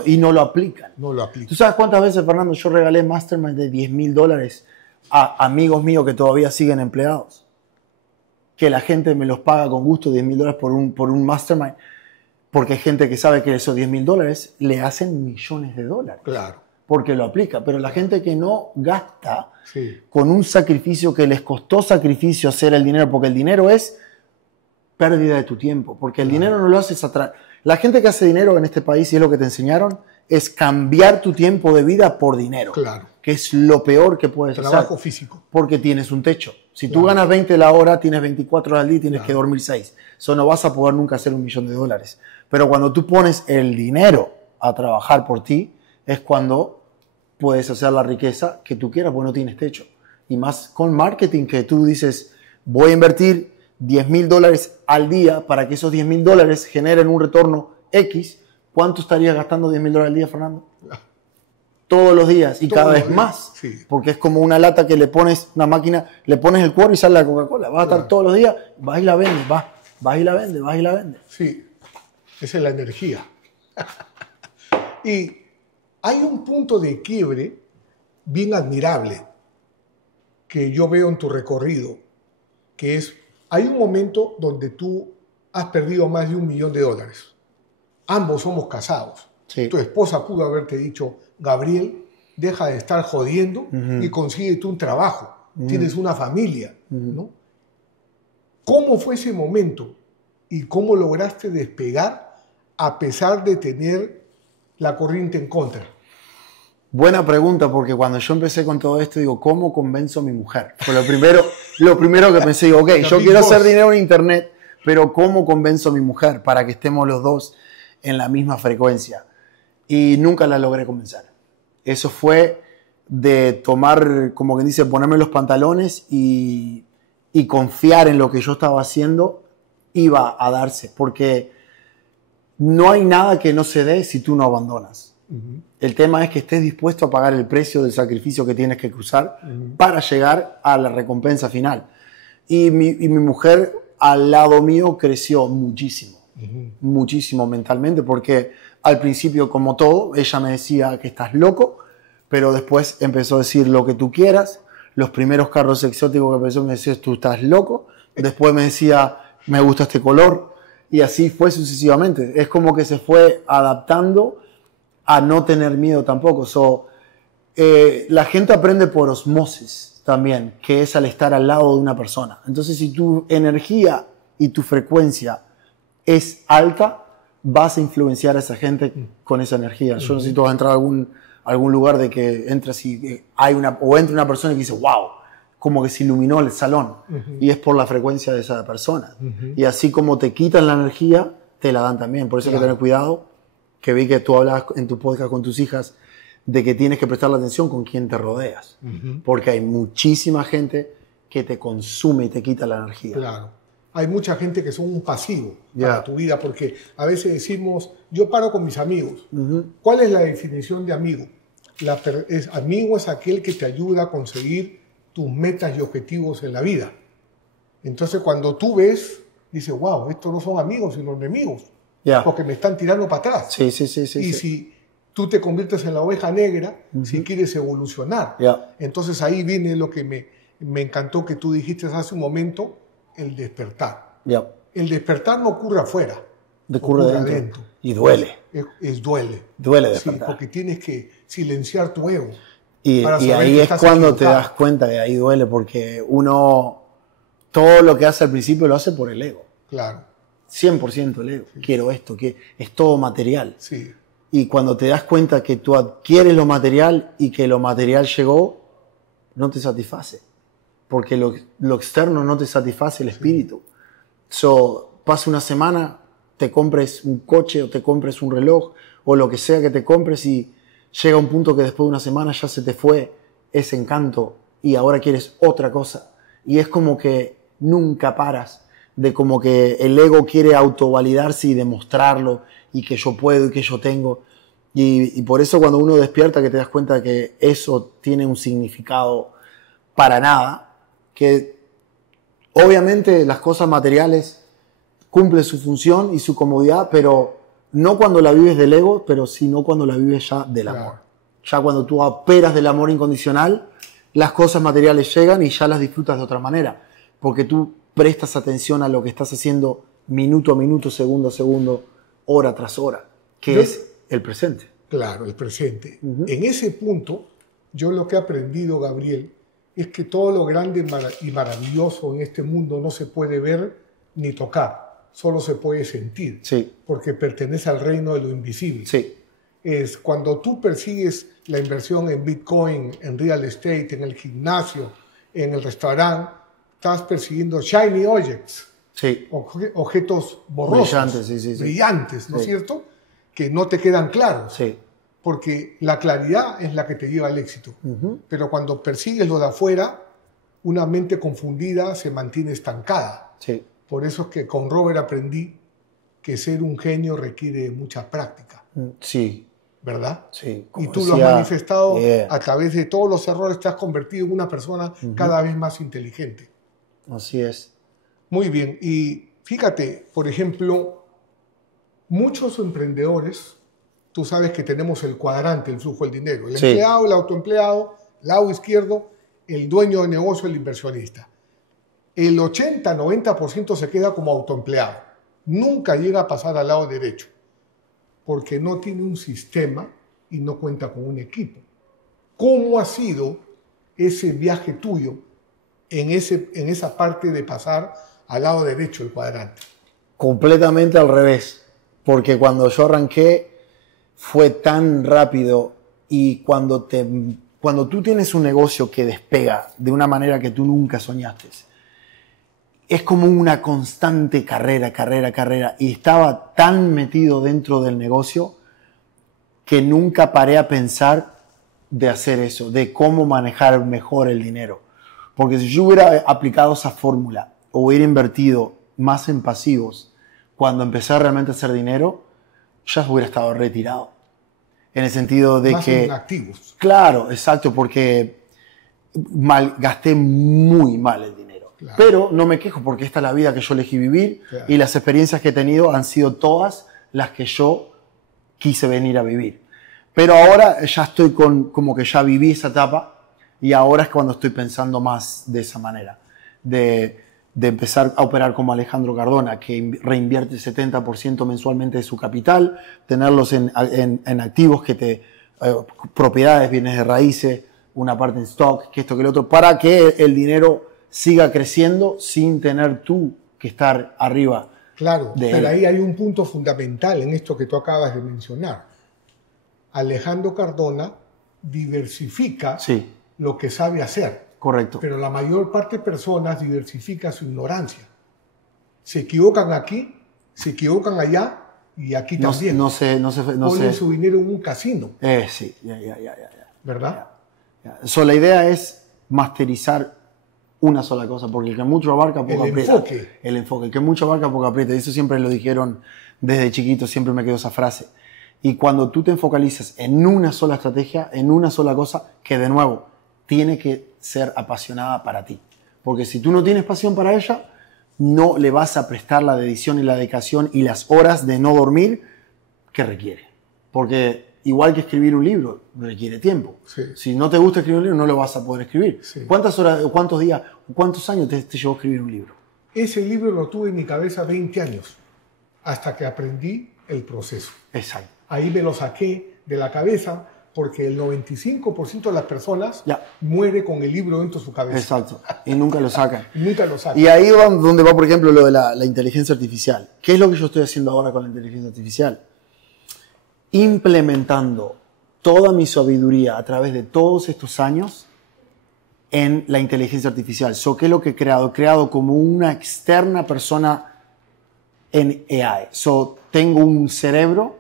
Y no lo aplican. No lo aplican. ¿Tú sabes cuántas veces, Fernando, yo regalé mastermind de $10,000 a amigos míos que todavía siguen empleados? Que la gente me los paga con gusto, $10,000 por un mastermind. Porque hay gente que sabe que esos $10,000 le hacen millones de dólares. Claro. Porque lo aplica. Pero la gente que no gasta con un sacrificio que les costó sacrificio hacer el dinero, porque el dinero es pérdida de tu tiempo. Porque el dinero no lo haces atrás. La gente que hace dinero en este país, y es lo que te enseñaron, es cambiar tu tiempo de vida por dinero. Claro. Que es lo peor que puedes hacer. Trabajo físico. Porque tienes un techo. Si tú ganas 20 la hora, tienes 24 horas al día y tienes que dormir 6. Eso no vas a poder nunca hacer $1,000,000. Pero cuando tú pones el dinero a trabajar por ti, es cuando puedes hacer la riqueza que tú quieras, porque no tienes techo. Y más con marketing, que tú dices, voy a invertir $10,000 al día para que esos $10,000 generen un retorno X. ¿Cuánto estarías gastando $10,000 al día, Fernando? Todos los días y cada vez más. Sí. Porque es como una lata que le pones, una máquina, le pones el cuero y sale la Coca-Cola. Vas a estar todos los días, vas y la vendes, vas y la vendes, vas y la vendes. Sí, esa es la energía. Y hay un punto de quiebre bien admirable que yo veo en tu recorrido, que es, hay un momento donde tú has perdido más de $1,000,000. Ambos somos casados. Sí. Tu esposa pudo haberte dicho, Gabriel, deja de estar jodiendo y consíguete un trabajo. Tienes una familia, ¿no? ¿Cómo fue ese momento y cómo lograste despegar a pesar de tener la corriente en contra? Buena pregunta, porque cuando yo empecé con todo esto, digo, ¿cómo convenzo a mi mujer? Fue lo primero que pensé, digo, ok, yo quiero hacer dinero en internet, pero ¿cómo convenzo a mi mujer para que estemos los dos en la misma frecuencia? Y nunca la logré convencer. Eso fue de tomar, como quien dice, ponerme los pantalones y confiar en lo que yo estaba haciendo iba a darse, porque no hay nada que no se dé si tú no abandonas. El tema es que estés dispuesto a pagar el precio del sacrificio que tienes que cruzar para llegar a la recompensa final. Y mi mujer al lado mío creció muchísimo, muchísimo mentalmente, porque al principio, como todo, ella me decía que estás loco, pero después empezó a decir lo que tú quieras. Los primeros carros exóticos que empezó me decía, tú estás loco. Después me decía, me gusta este color. Y así fue sucesivamente. Es como que se fue adaptando a no tener miedo tampoco. La gente aprende por osmosis también, que es al estar al lado de una persona. Entonces, si tu energía y tu frecuencia es alta, vas a influenciar a esa gente con esa energía. Yo no sé si tú vas a entrar a algún lugar de que entras y entra una persona y dice, wow, como que se iluminó el salón. Y es por la frecuencia de esa persona. Y así como te quitan la energía, te la dan también. Por eso hay que tener cuidado, que vi que tú hablabas en tu podcast con tus hijas, de que tienes que prestar la atención con quién te rodeas. Porque hay muchísima gente que te consume y te quita la energía. Claro. Hay mucha gente que son un pasivo para tu vida, porque a veces decimos, yo paro con mis amigos. ¿Cuál es la definición de amigo? Amigo es aquel que te ayuda a conseguir tus metas y objetivos en la vida. Entonces, cuando tú ves, dices, wow, estos no son amigos, sino enemigos, porque me están tirando para atrás. Sí. Si tú te conviertes en la oveja negra, si quieres evolucionar. Entonces, ahí viene lo que me encantó que tú dijiste hace un momento, el despertar. El despertar no ocurre afuera, ocurre adentro. Y duele. Duele. Duele despertar. Sí, porque tienes que silenciar tu ego. Y ahí es cuando te das cuenta que ahí duele, porque uno, todo lo que hace al principio lo hace por el ego. Claro. 100% el ego. Sí. Quiero esto, que es todo material. Sí. Y cuando te das cuenta que tú adquieres lo material y que lo material llegó, no te satisface. Porque lo externo no te satisface el espíritu. Pasa una semana, te compres un coche o te compres un reloj o lo que sea que te compres y llega un punto que después de una semana ya se te fue ese encanto y ahora quieres otra cosa. Y es como que nunca paras de como que el ego quiere autovalidarse y demostrarlo y que yo puedo y que yo tengo. Y por eso cuando uno despierta que te das cuenta de que eso tiene un significado para nada, que obviamente las cosas materiales cumplen su función y su comodidad, pero no cuando la vives del ego, pero sino cuando la vives ya del amor. Ya cuando tú operas del amor incondicional, las cosas materiales llegan y ya las disfrutas de otra manera, porque tú prestas atención a lo que estás haciendo minuto a minuto, segundo a segundo, hora tras hora, que es el presente. Claro, el presente. En ese punto, yo lo que he aprendido, Gabriel, es que todo lo grande y maravilloso en este mundo no se puede ver ni tocar, solo se puede sentir, porque pertenece al reino de lo invisible. Es cuando tú persigues la inversión en Bitcoin, en real estate, en el gimnasio, en el restaurante, estás persiguiendo shiny objects, objetos borrosos, brillantes, ¿no es cierto? Que no te quedan claros. Porque la claridad es la que te lleva al éxito. Pero cuando persigues lo de afuera, una mente confundida se mantiene estancada. Por eso es que con Robert aprendí que ser un genio requiere mucha práctica. ¿Verdad? Y tú lo has manifestado a través de todos los errores, te has convertido en una persona cada vez más inteligente. Así es. Muy bien. Y fíjate, por ejemplo, muchos emprendedores, tú sabes que tenemos el cuadrante, el flujo del dinero. El empleado, el autoempleado, lado izquierdo, el dueño de negocio, el inversionista. El 80-90% se queda como autoempleado. Nunca llega a pasar al lado derecho, porque no tiene un sistema y no cuenta con un equipo. ¿Cómo ha sido ese viaje tuyo en esa parte de pasar al lado derecho del cuadrante? Completamente al revés, porque cuando yo arranqué fue tan rápido y cuando tú tienes un negocio que despega de una manera que tú nunca soñaste, es como una constante carrera, y estaba tan metido dentro del negocio que nunca paré a pensar de hacer eso, de cómo manejar mejor el dinero. Porque si yo hubiera aplicado esa fórmula o hubiera invertido más en pasivos cuando empecé realmente a hacer dinero, ya hubiera estado retirado. En el sentido de más que... en activos. Claro, exacto, porque gasté muy mal el dinero. Claro. Pero no me quejo porque esta es la vida que yo elegí vivir y las experiencias que he tenido han sido todas las que yo quise venir a vivir. Pero ahora ya estoy como que ya viví esa etapa y ahora es cuando estoy pensando más de esa manera. De de empezar a operar como Alejandro Cardona, que reinvierte el 70% mensualmente de su capital, tenerlos en activos propiedades, bienes de raíces, una parte en stock, que esto, que lo otro, para que el dinero siga creciendo sin tener tú que estar arriba. Claro, pero ahí hay un punto fundamental en esto que tú acabas de mencionar. Alejandro Cardona diversifica lo que sabe hacer. Correcto. Pero la mayor parte de personas diversifica su ignorancia. Se equivocan aquí, se equivocan allá y aquí también. Ponen su dinero en un casino. Sí, ya. ¿Verdad? So, la idea es masterizar una sola cosa, porque el que mucho abarca, poco aprieta. El enfoque. El que mucho abarca, poco aprieta. Y eso siempre lo dijeron desde chiquito, siempre me quedó esa frase. Y cuando tú te focalizas en una sola estrategia, en una sola cosa, que de nuevo, tiene que ser apasionada para ti. Porque si tú no tienes pasión para ella, no le vas a prestar la dedicación y la dedicación y las horas de no dormir que requiere. Porque igual que escribir un libro, requiere tiempo. Sí. Si no te gusta escribir un libro, no lo vas a poder escribir. Sí. ¿Cuántas horas, cuántos días, cuántos años te llevó a escribir un libro? Ese libro lo tuve en mi cabeza 20 años, hasta que aprendí el proceso. Exacto. Ahí me lo saqué de la cabeza, porque el 95% de las personas muere con el libro dentro de su cabeza. Exacto. Y nunca lo sacan. Nunca lo sacan. Y ahí va donde va, por ejemplo, lo de la inteligencia artificial. ¿Qué es lo que yo estoy haciendo ahora con la inteligencia artificial? Implementando toda mi sabiduría a través de todos estos años en la inteligencia artificial. ¿Qué es lo que he creado? He creado como una externa persona en AI. Tengo un cerebro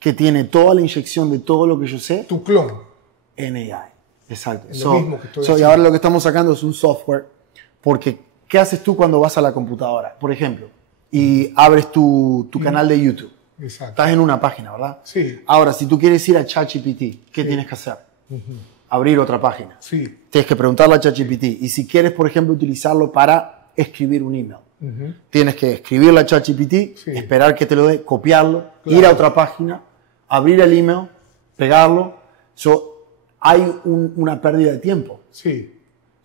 que tiene toda la inyección de todo lo que yo sé. Tu clon. En AI. Exacto. Lo mismo que estoy y ahora lo que estamos sacando es un software, porque ¿qué haces tú cuando vas a la computadora, por ejemplo, y abres tu canal de YouTube? Exacto. Estás en una página, ¿verdad? Sí. Ahora, si tú quieres ir a ChatGPT, ¿qué tienes que hacer? Abrir otra página. Sí. Tienes que preguntarle a ChatGPT. Y si quieres, por ejemplo, utilizarlo para escribir un email, tienes que escribirle a ChatGPT, esperar que te lo dé, copiarlo, ir a otra página, abrir el email, pegarlo. Hay una pérdida de tiempo. Sí.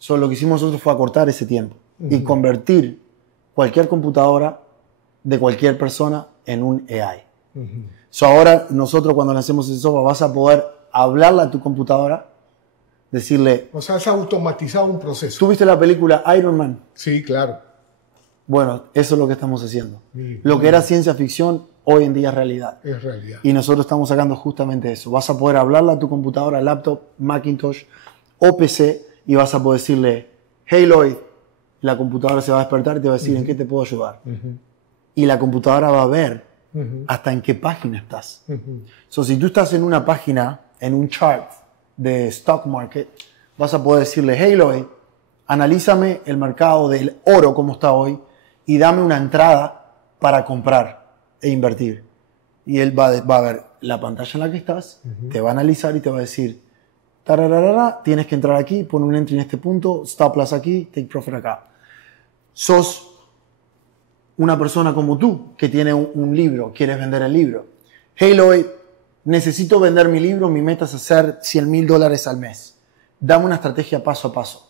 Lo que hicimos nosotros fue acortar ese tiempo y convertir cualquier computadora de cualquier persona en un AI. Ahora nosotros cuando lancemos ese software vas a poder hablarle a tu computadora, decirle... O sea, has automatizado un proceso. ¿Tú viste la película Iron Man? Sí, claro. Bueno, eso es lo que estamos haciendo. Lo que era ciencia ficción, hoy en día es realidad. Es realidad. Y nosotros estamos sacando justamente eso. Vas a poder hablarle a tu computadora, laptop, Macintosh o PC y vas a poder decirle, hey Lloyd, la computadora se va a despertar y te va a decir, ¿en qué te puedo ayudar? Y la computadora va a ver hasta en qué página estás. Si tú estás en una página, en un chart de stock market, vas a poder decirle, hey Lloyd, analízame el mercado del oro como está hoy y dame una entrada para comprar e invertir. Y él va a ver la pantalla en la que estás, te va a analizar y te va a decir, tienes que entrar aquí, pon un entry en este punto, stop loss aquí, take profit acá. Sos una persona como tú que tiene un libro, quieres vender el libro. Hey Lloyd, necesito vender mi libro, mi meta es hacer $100,000 al mes. Dame una estrategia paso a paso.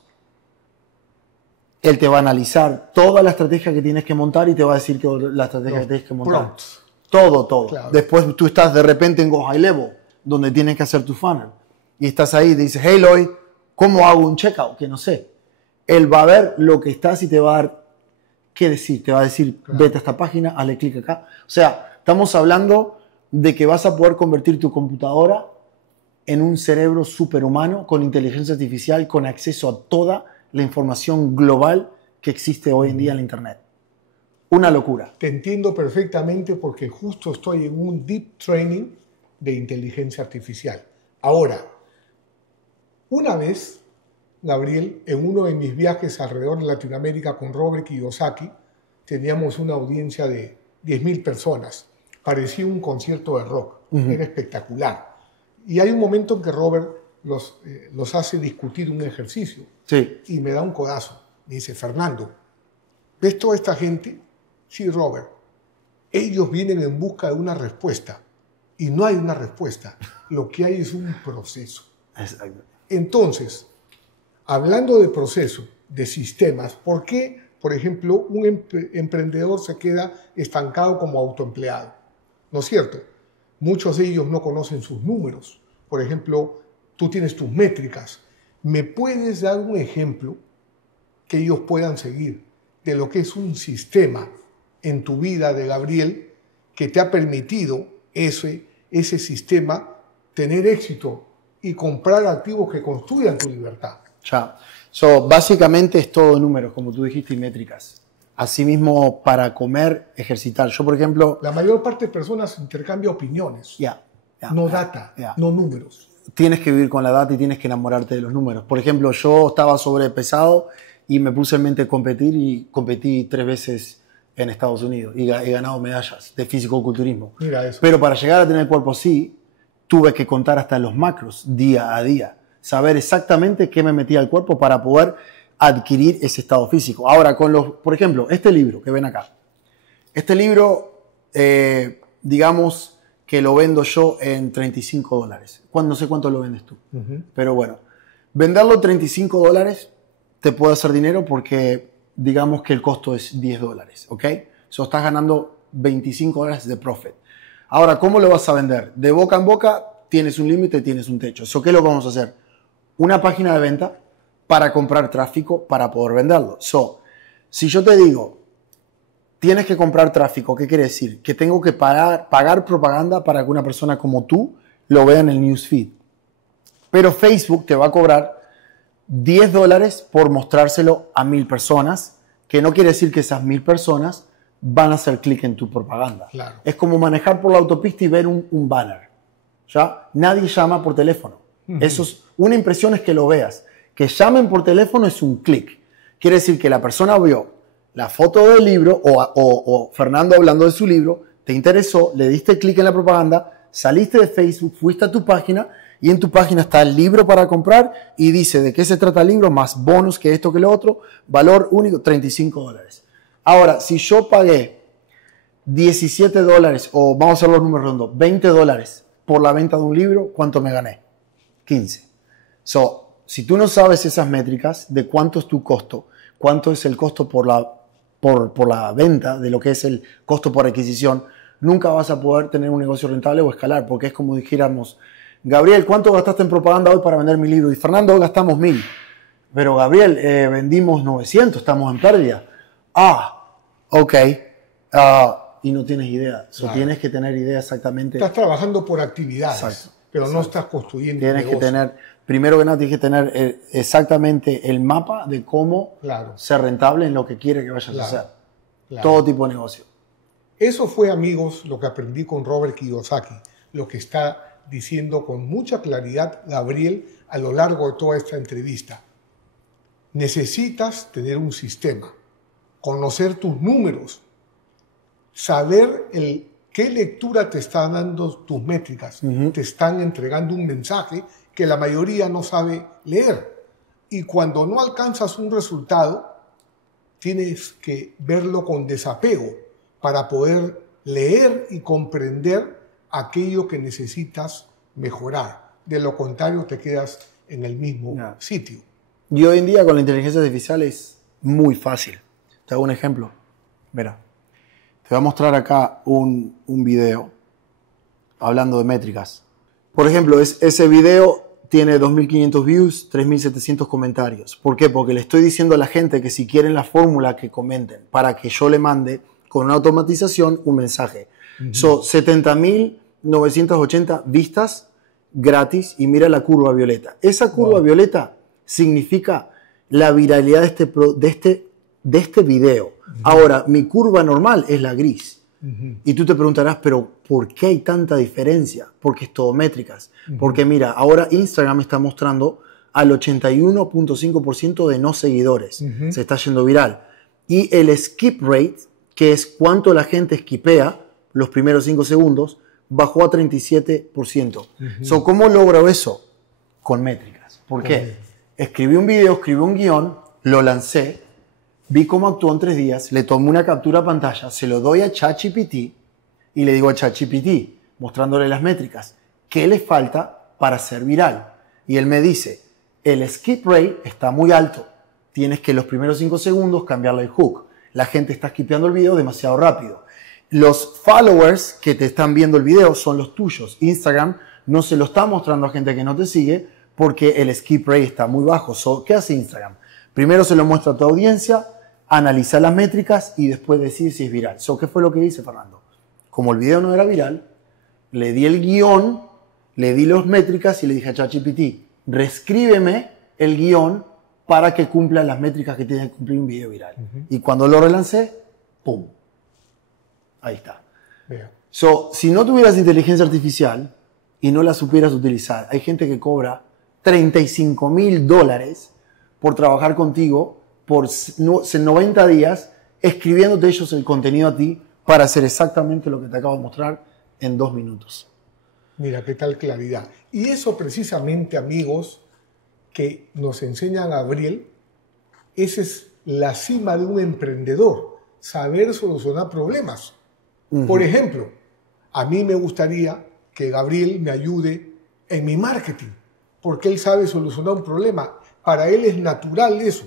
Él te va a analizar toda la estrategia que tienes que montar y te va a decir que la estrategia que tienes que montar. Todo. Claro. Después tú estás de repente en Go High Level, donde tienes que hacer tu funnel. Y estás ahí y dices, hey Lloyd, ¿cómo hago un checkout? Que no sé. Él va a ver lo que estás y te va a dar qué decir. Te va a decir, vete a esta página, hazle clic acá. O sea, estamos hablando de que vas a poder convertir tu computadora en un cerebro superhumano con inteligencia artificial, con acceso a toda la información global que existe hoy en día en la Internet. Una locura. Te entiendo perfectamente porque justo estoy en un deep training de inteligencia artificial. Ahora, una vez, Gabriel, en uno de mis viajes alrededor de Latinoamérica con Robert Kiyosaki, teníamos una audiencia de 10,000 personas. Parecía un concierto de rock. Era espectacular. Y hay un momento en que Robert los hace discutir un ejercicio. Sí. Y me da un codazo. Me dice, Fernando, ¿ves toda esta gente? Sí, Robert. Ellos vienen en busca de una respuesta. Y no hay una respuesta. Lo que hay es un proceso. Exacto. Entonces, hablando de proceso, de sistemas, ¿por qué por ejemplo, un emprendedor se queda estancado como autoempleado, ¿no es cierto? Muchos de ellos no conocen sus números. Por ejemplo, tú tienes tus métricas. ¿Me puedes dar un ejemplo que ellos puedan seguir de lo que es un sistema en tu vida de Gabriel que te ha permitido ese sistema tener éxito y comprar activos que construyan tu libertad? Ya. Básicamente es todo números, como tú dijiste, y métricas. Asimismo, para comer, ejercitar. Yo, por ejemplo... La mayor parte de personas intercambia opiniones, no data, no números. Tienes que vivir con la data y tienes que enamorarte de los números. Por ejemplo, yo estaba sobrepesado y me puse en mente competir y competí 3 veces en Estados Unidos y he ganado medallas de físico-culturismo. Mira eso. Pero para llegar a tener el cuerpo así, tuve que contar hasta los macros día a día. Saber exactamente qué me metía al cuerpo para poder adquirir ese estado físico. Ahora, por ejemplo, este libro que ven acá. Este libro, digamos que lo vendo yo en $35. No sé cuánto lo vendes tú. Pero bueno, venderlo $35 te puede hacer dinero porque digamos que el costo es $10, ¿ok? Estás ganando $25 de profit. Ahora, ¿cómo lo vas a vender? De boca en boca tienes un límite, tienes un techo. ¿Qué es lo que vamos a hacer? Una página de venta para comprar tráfico para poder venderlo. Si yo te digo, tienes que comprar tráfico, ¿qué quiere decir? Que tengo que pagar propaganda para que una persona como tú lo vea en el newsfeed. Pero Facebook te va a cobrar $10 por mostrárselo a 1000 personas, que no quiere decir que esas 1000 personas van a hacer clic en tu propaganda. Claro. Es como manejar por la autopista y ver un banner. ¿Ya? Nadie llama por teléfono. Eso es, una impresión es que lo veas. Que llamen por teléfono es un clic. Quiere decir que la persona vio la foto del libro o Fernando hablando de su libro, te interesó, le diste clic en la propaganda, saliste de Facebook, fuiste a tu página y en tu página está el libro para comprar y dice de qué se trata el libro, más bonus que esto que lo otro, valor único, $35. Ahora, si yo pagué $17 o vamos a hacer los números redondos, $20 por la venta de un libro, ¿cuánto me gané? 15. Si tú no sabes esas métricas de cuánto es tu costo, cuánto es el costo por la venta, de lo que es el costo por adquisición, nunca vas a poder tener un negocio rentable o escalar, porque es como dijéramos, Gabriel, ¿cuánto gastaste en propaganda hoy para vender mi libro? Y Fernando, hoy gastamos 1000. Pero Gabriel, vendimos 900, estamos en pérdida. Ok. Y no tienes idea. Claro. Tienes que tener idea exactamente. Estás trabajando por actividades, pero no estás construyendo un negocio. Primero que nada, tienes que tener exactamente el mapa de cómo ser rentable en lo que quieres que vayas a hacer. Todo tipo de negocio. Eso fue, amigos, lo que aprendí con Robert Kiyosaki, lo que está diciendo con mucha claridad Gabriel a lo largo de toda esta entrevista. Necesitas tener un sistema, conocer tus números, saber qué lectura te están dando tus métricas. Te están entregando un mensaje que la mayoría no sabe leer. Y cuando no alcanzas un resultado, tienes que verlo con desapego para poder leer y comprender aquello que necesitas mejorar. De lo contrario, te quedas en el mismo sitio. Y hoy en día con la inteligencia artificial es muy fácil. Te hago un ejemplo. Mira, te voy a mostrar acá un video hablando de métricas. Por ejemplo, ese video tiene 2.500 views, 3.700 comentarios. ¿Por qué? Porque le estoy diciendo a la gente que si quieren la fórmula que comenten para que yo le mande con una automatización un mensaje. Son 70.980 vistas gratis y mira la curva violeta. Esa curva violeta significa la viralidad de este video. Ahora, mi curva normal es la gris. Y tú te preguntarás, pero ¿por qué hay tanta diferencia? Porque es todo métricas. Porque mira, ahora Instagram está mostrando al 81.5% de no seguidores. Se está yendo viral. Y el skip rate, que es cuánto la gente skipea los primeros 5 segundos, bajó a 37%. ¿Cómo logro eso? Con métricas. ¿Por qué? Escribí un video, escribí un guión, lo lancé, vi cómo actuó en 3 días, le tomé una captura a pantalla, se lo doy a ChatGPT y le digo a ChatGPT, mostrándole las métricas, ¿qué le falta para ser viral? Y él me dice, el skip rate está muy alto, tienes que los primeros 5 segundos cambiarle el hook. La gente está skipeando el video demasiado rápido. Los followers que te están viendo el video son los tuyos. Instagram no se lo está mostrando a gente que no te sigue porque el skip rate está muy bajo. ¿Qué hace Instagram? Primero se lo muestra a tu audiencia, analiza las métricas y después decide si es viral. ¿Qué fue lo que hice, Fernando? Como el video no era viral, le di el guión, le di las métricas y le dije a ChatGPT, reescríbeme el guión para que cumpla las métricas que tiene que cumplir un video viral. Y cuando lo relancé, ¡pum! Ahí está. Si no tuvieras inteligencia artificial y no la supieras utilizar, hay gente que cobra $35,000 por trabajar contigo por 90 días escribiéndote ellos el contenido a ti para hacer exactamente lo que te acabo de mostrar en 2 minutos. Mira, qué tal claridad. Y eso precisamente, amigos, que nos enseña Gabriel, esa es la cima de un emprendedor, saber solucionar problemas. Por ejemplo, a mí me gustaría que Gabriel me ayude en mi marketing, porque él sabe solucionar un problema. Para él es natural eso.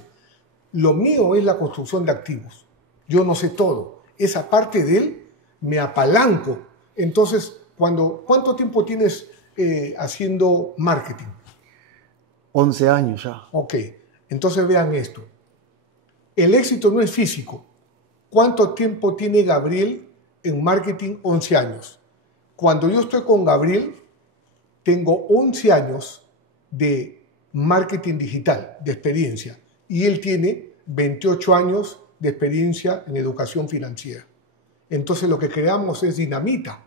Lo mío es la construcción de activos. Yo no sé todo. Esa parte de él me apalanco. Entonces, ¿cuánto tiempo tienes haciendo marketing? 11 años ya. Ok, entonces vean esto. El éxito no es físico. ¿Cuánto tiempo tiene Gabriel en marketing? 11 años. Cuando yo estoy con Gabriel, tengo 11 años de marketing digital, de experiencia. Y él tiene 28 años de experiencia en educación financiera. Entonces lo que creamos es dinamita.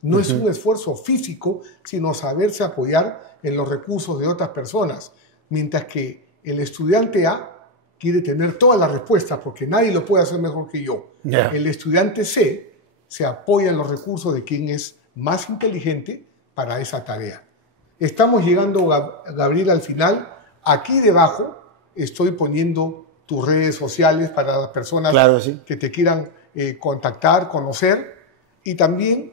No es un esfuerzo físico, sino saberse apoyar en los recursos de otras personas. Mientras que el estudiante A quiere tener todas las respuestas porque nadie lo puede hacer mejor que yo. Yeah. El estudiante C se apoya en los recursos de quien es más inteligente para esa tarea. Estamos llegando, Gabriel, al final. Aquí debajo estoy poniendo tus redes sociales para las personas que te quieran contactar, conocer, y también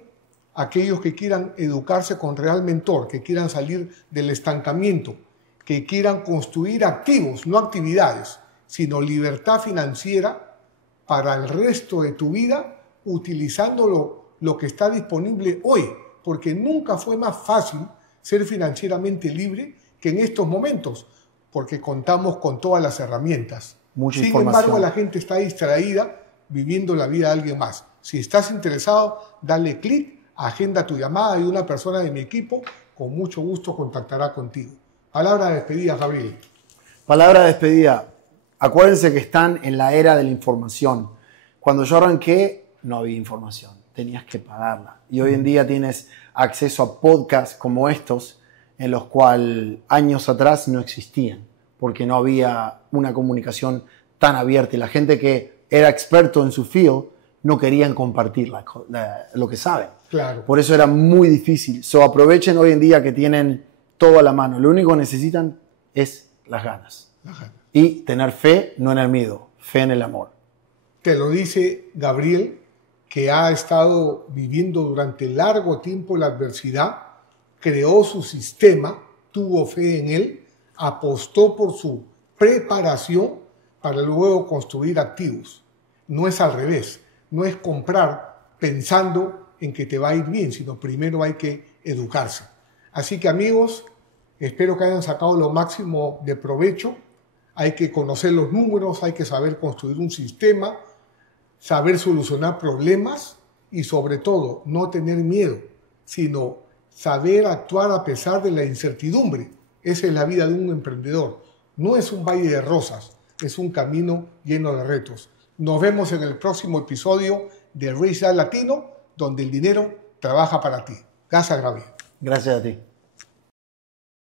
aquellos que quieran educarse con Real Mentor, que quieran salir del estancamiento, que quieran construir activos, no actividades, sino libertad financiera para el resto de tu vida, utilizando lo que está disponible hoy, porque nunca fue más fácil ser financieramente libre que en estos momentos, porque contamos con todas las herramientas. Sin embargo, la gente está distraída viviendo la vida de alguien más. Si estás interesado, dale clic, agenda tu llamada y una persona de mi equipo con mucho gusto contactará contigo. Palabra de despedida, Gabriel. Palabra de despedida. Acuérdense que están en la era de la información. Cuando yo arranqué, no había información. Tenías que pagarla. Y hoy en día tienes acceso a podcasts como estos, en los cuales años atrás no existían, porque no había una comunicación tan abierta y la gente que era experto en su field no querían compartir lo que saben. Claro. Por eso era muy difícil. Aprovechen hoy en día que tienen todo a la mano. Lo único que necesitan es las ganas. Y tener fe, no en el miedo, fe en el amor. Te lo dice Gabriel, que ha estado viviendo durante largo tiempo la adversidad, creó su sistema, tuvo fe en él, apostó por su preparación para luego construir activos. No es al revés, no es comprar pensando en que te va a ir bien, sino primero hay que educarse. Así que, amigos, espero que hayan sacado lo máximo de provecho. Hay que conocer los números, hay que saber construir un sistema, saber solucionar problemas y, sobre todo, no tener miedo, sino saber actuar a pesar de la incertidumbre. Esa es la vida de un emprendedor. No es un valle de rosas, es un camino lleno de retos. Nos vemos en el próximo episodio de Rich Dad Latino, donde el dinero trabaja para ti. Gracias, Gabriel. Gracias a ti.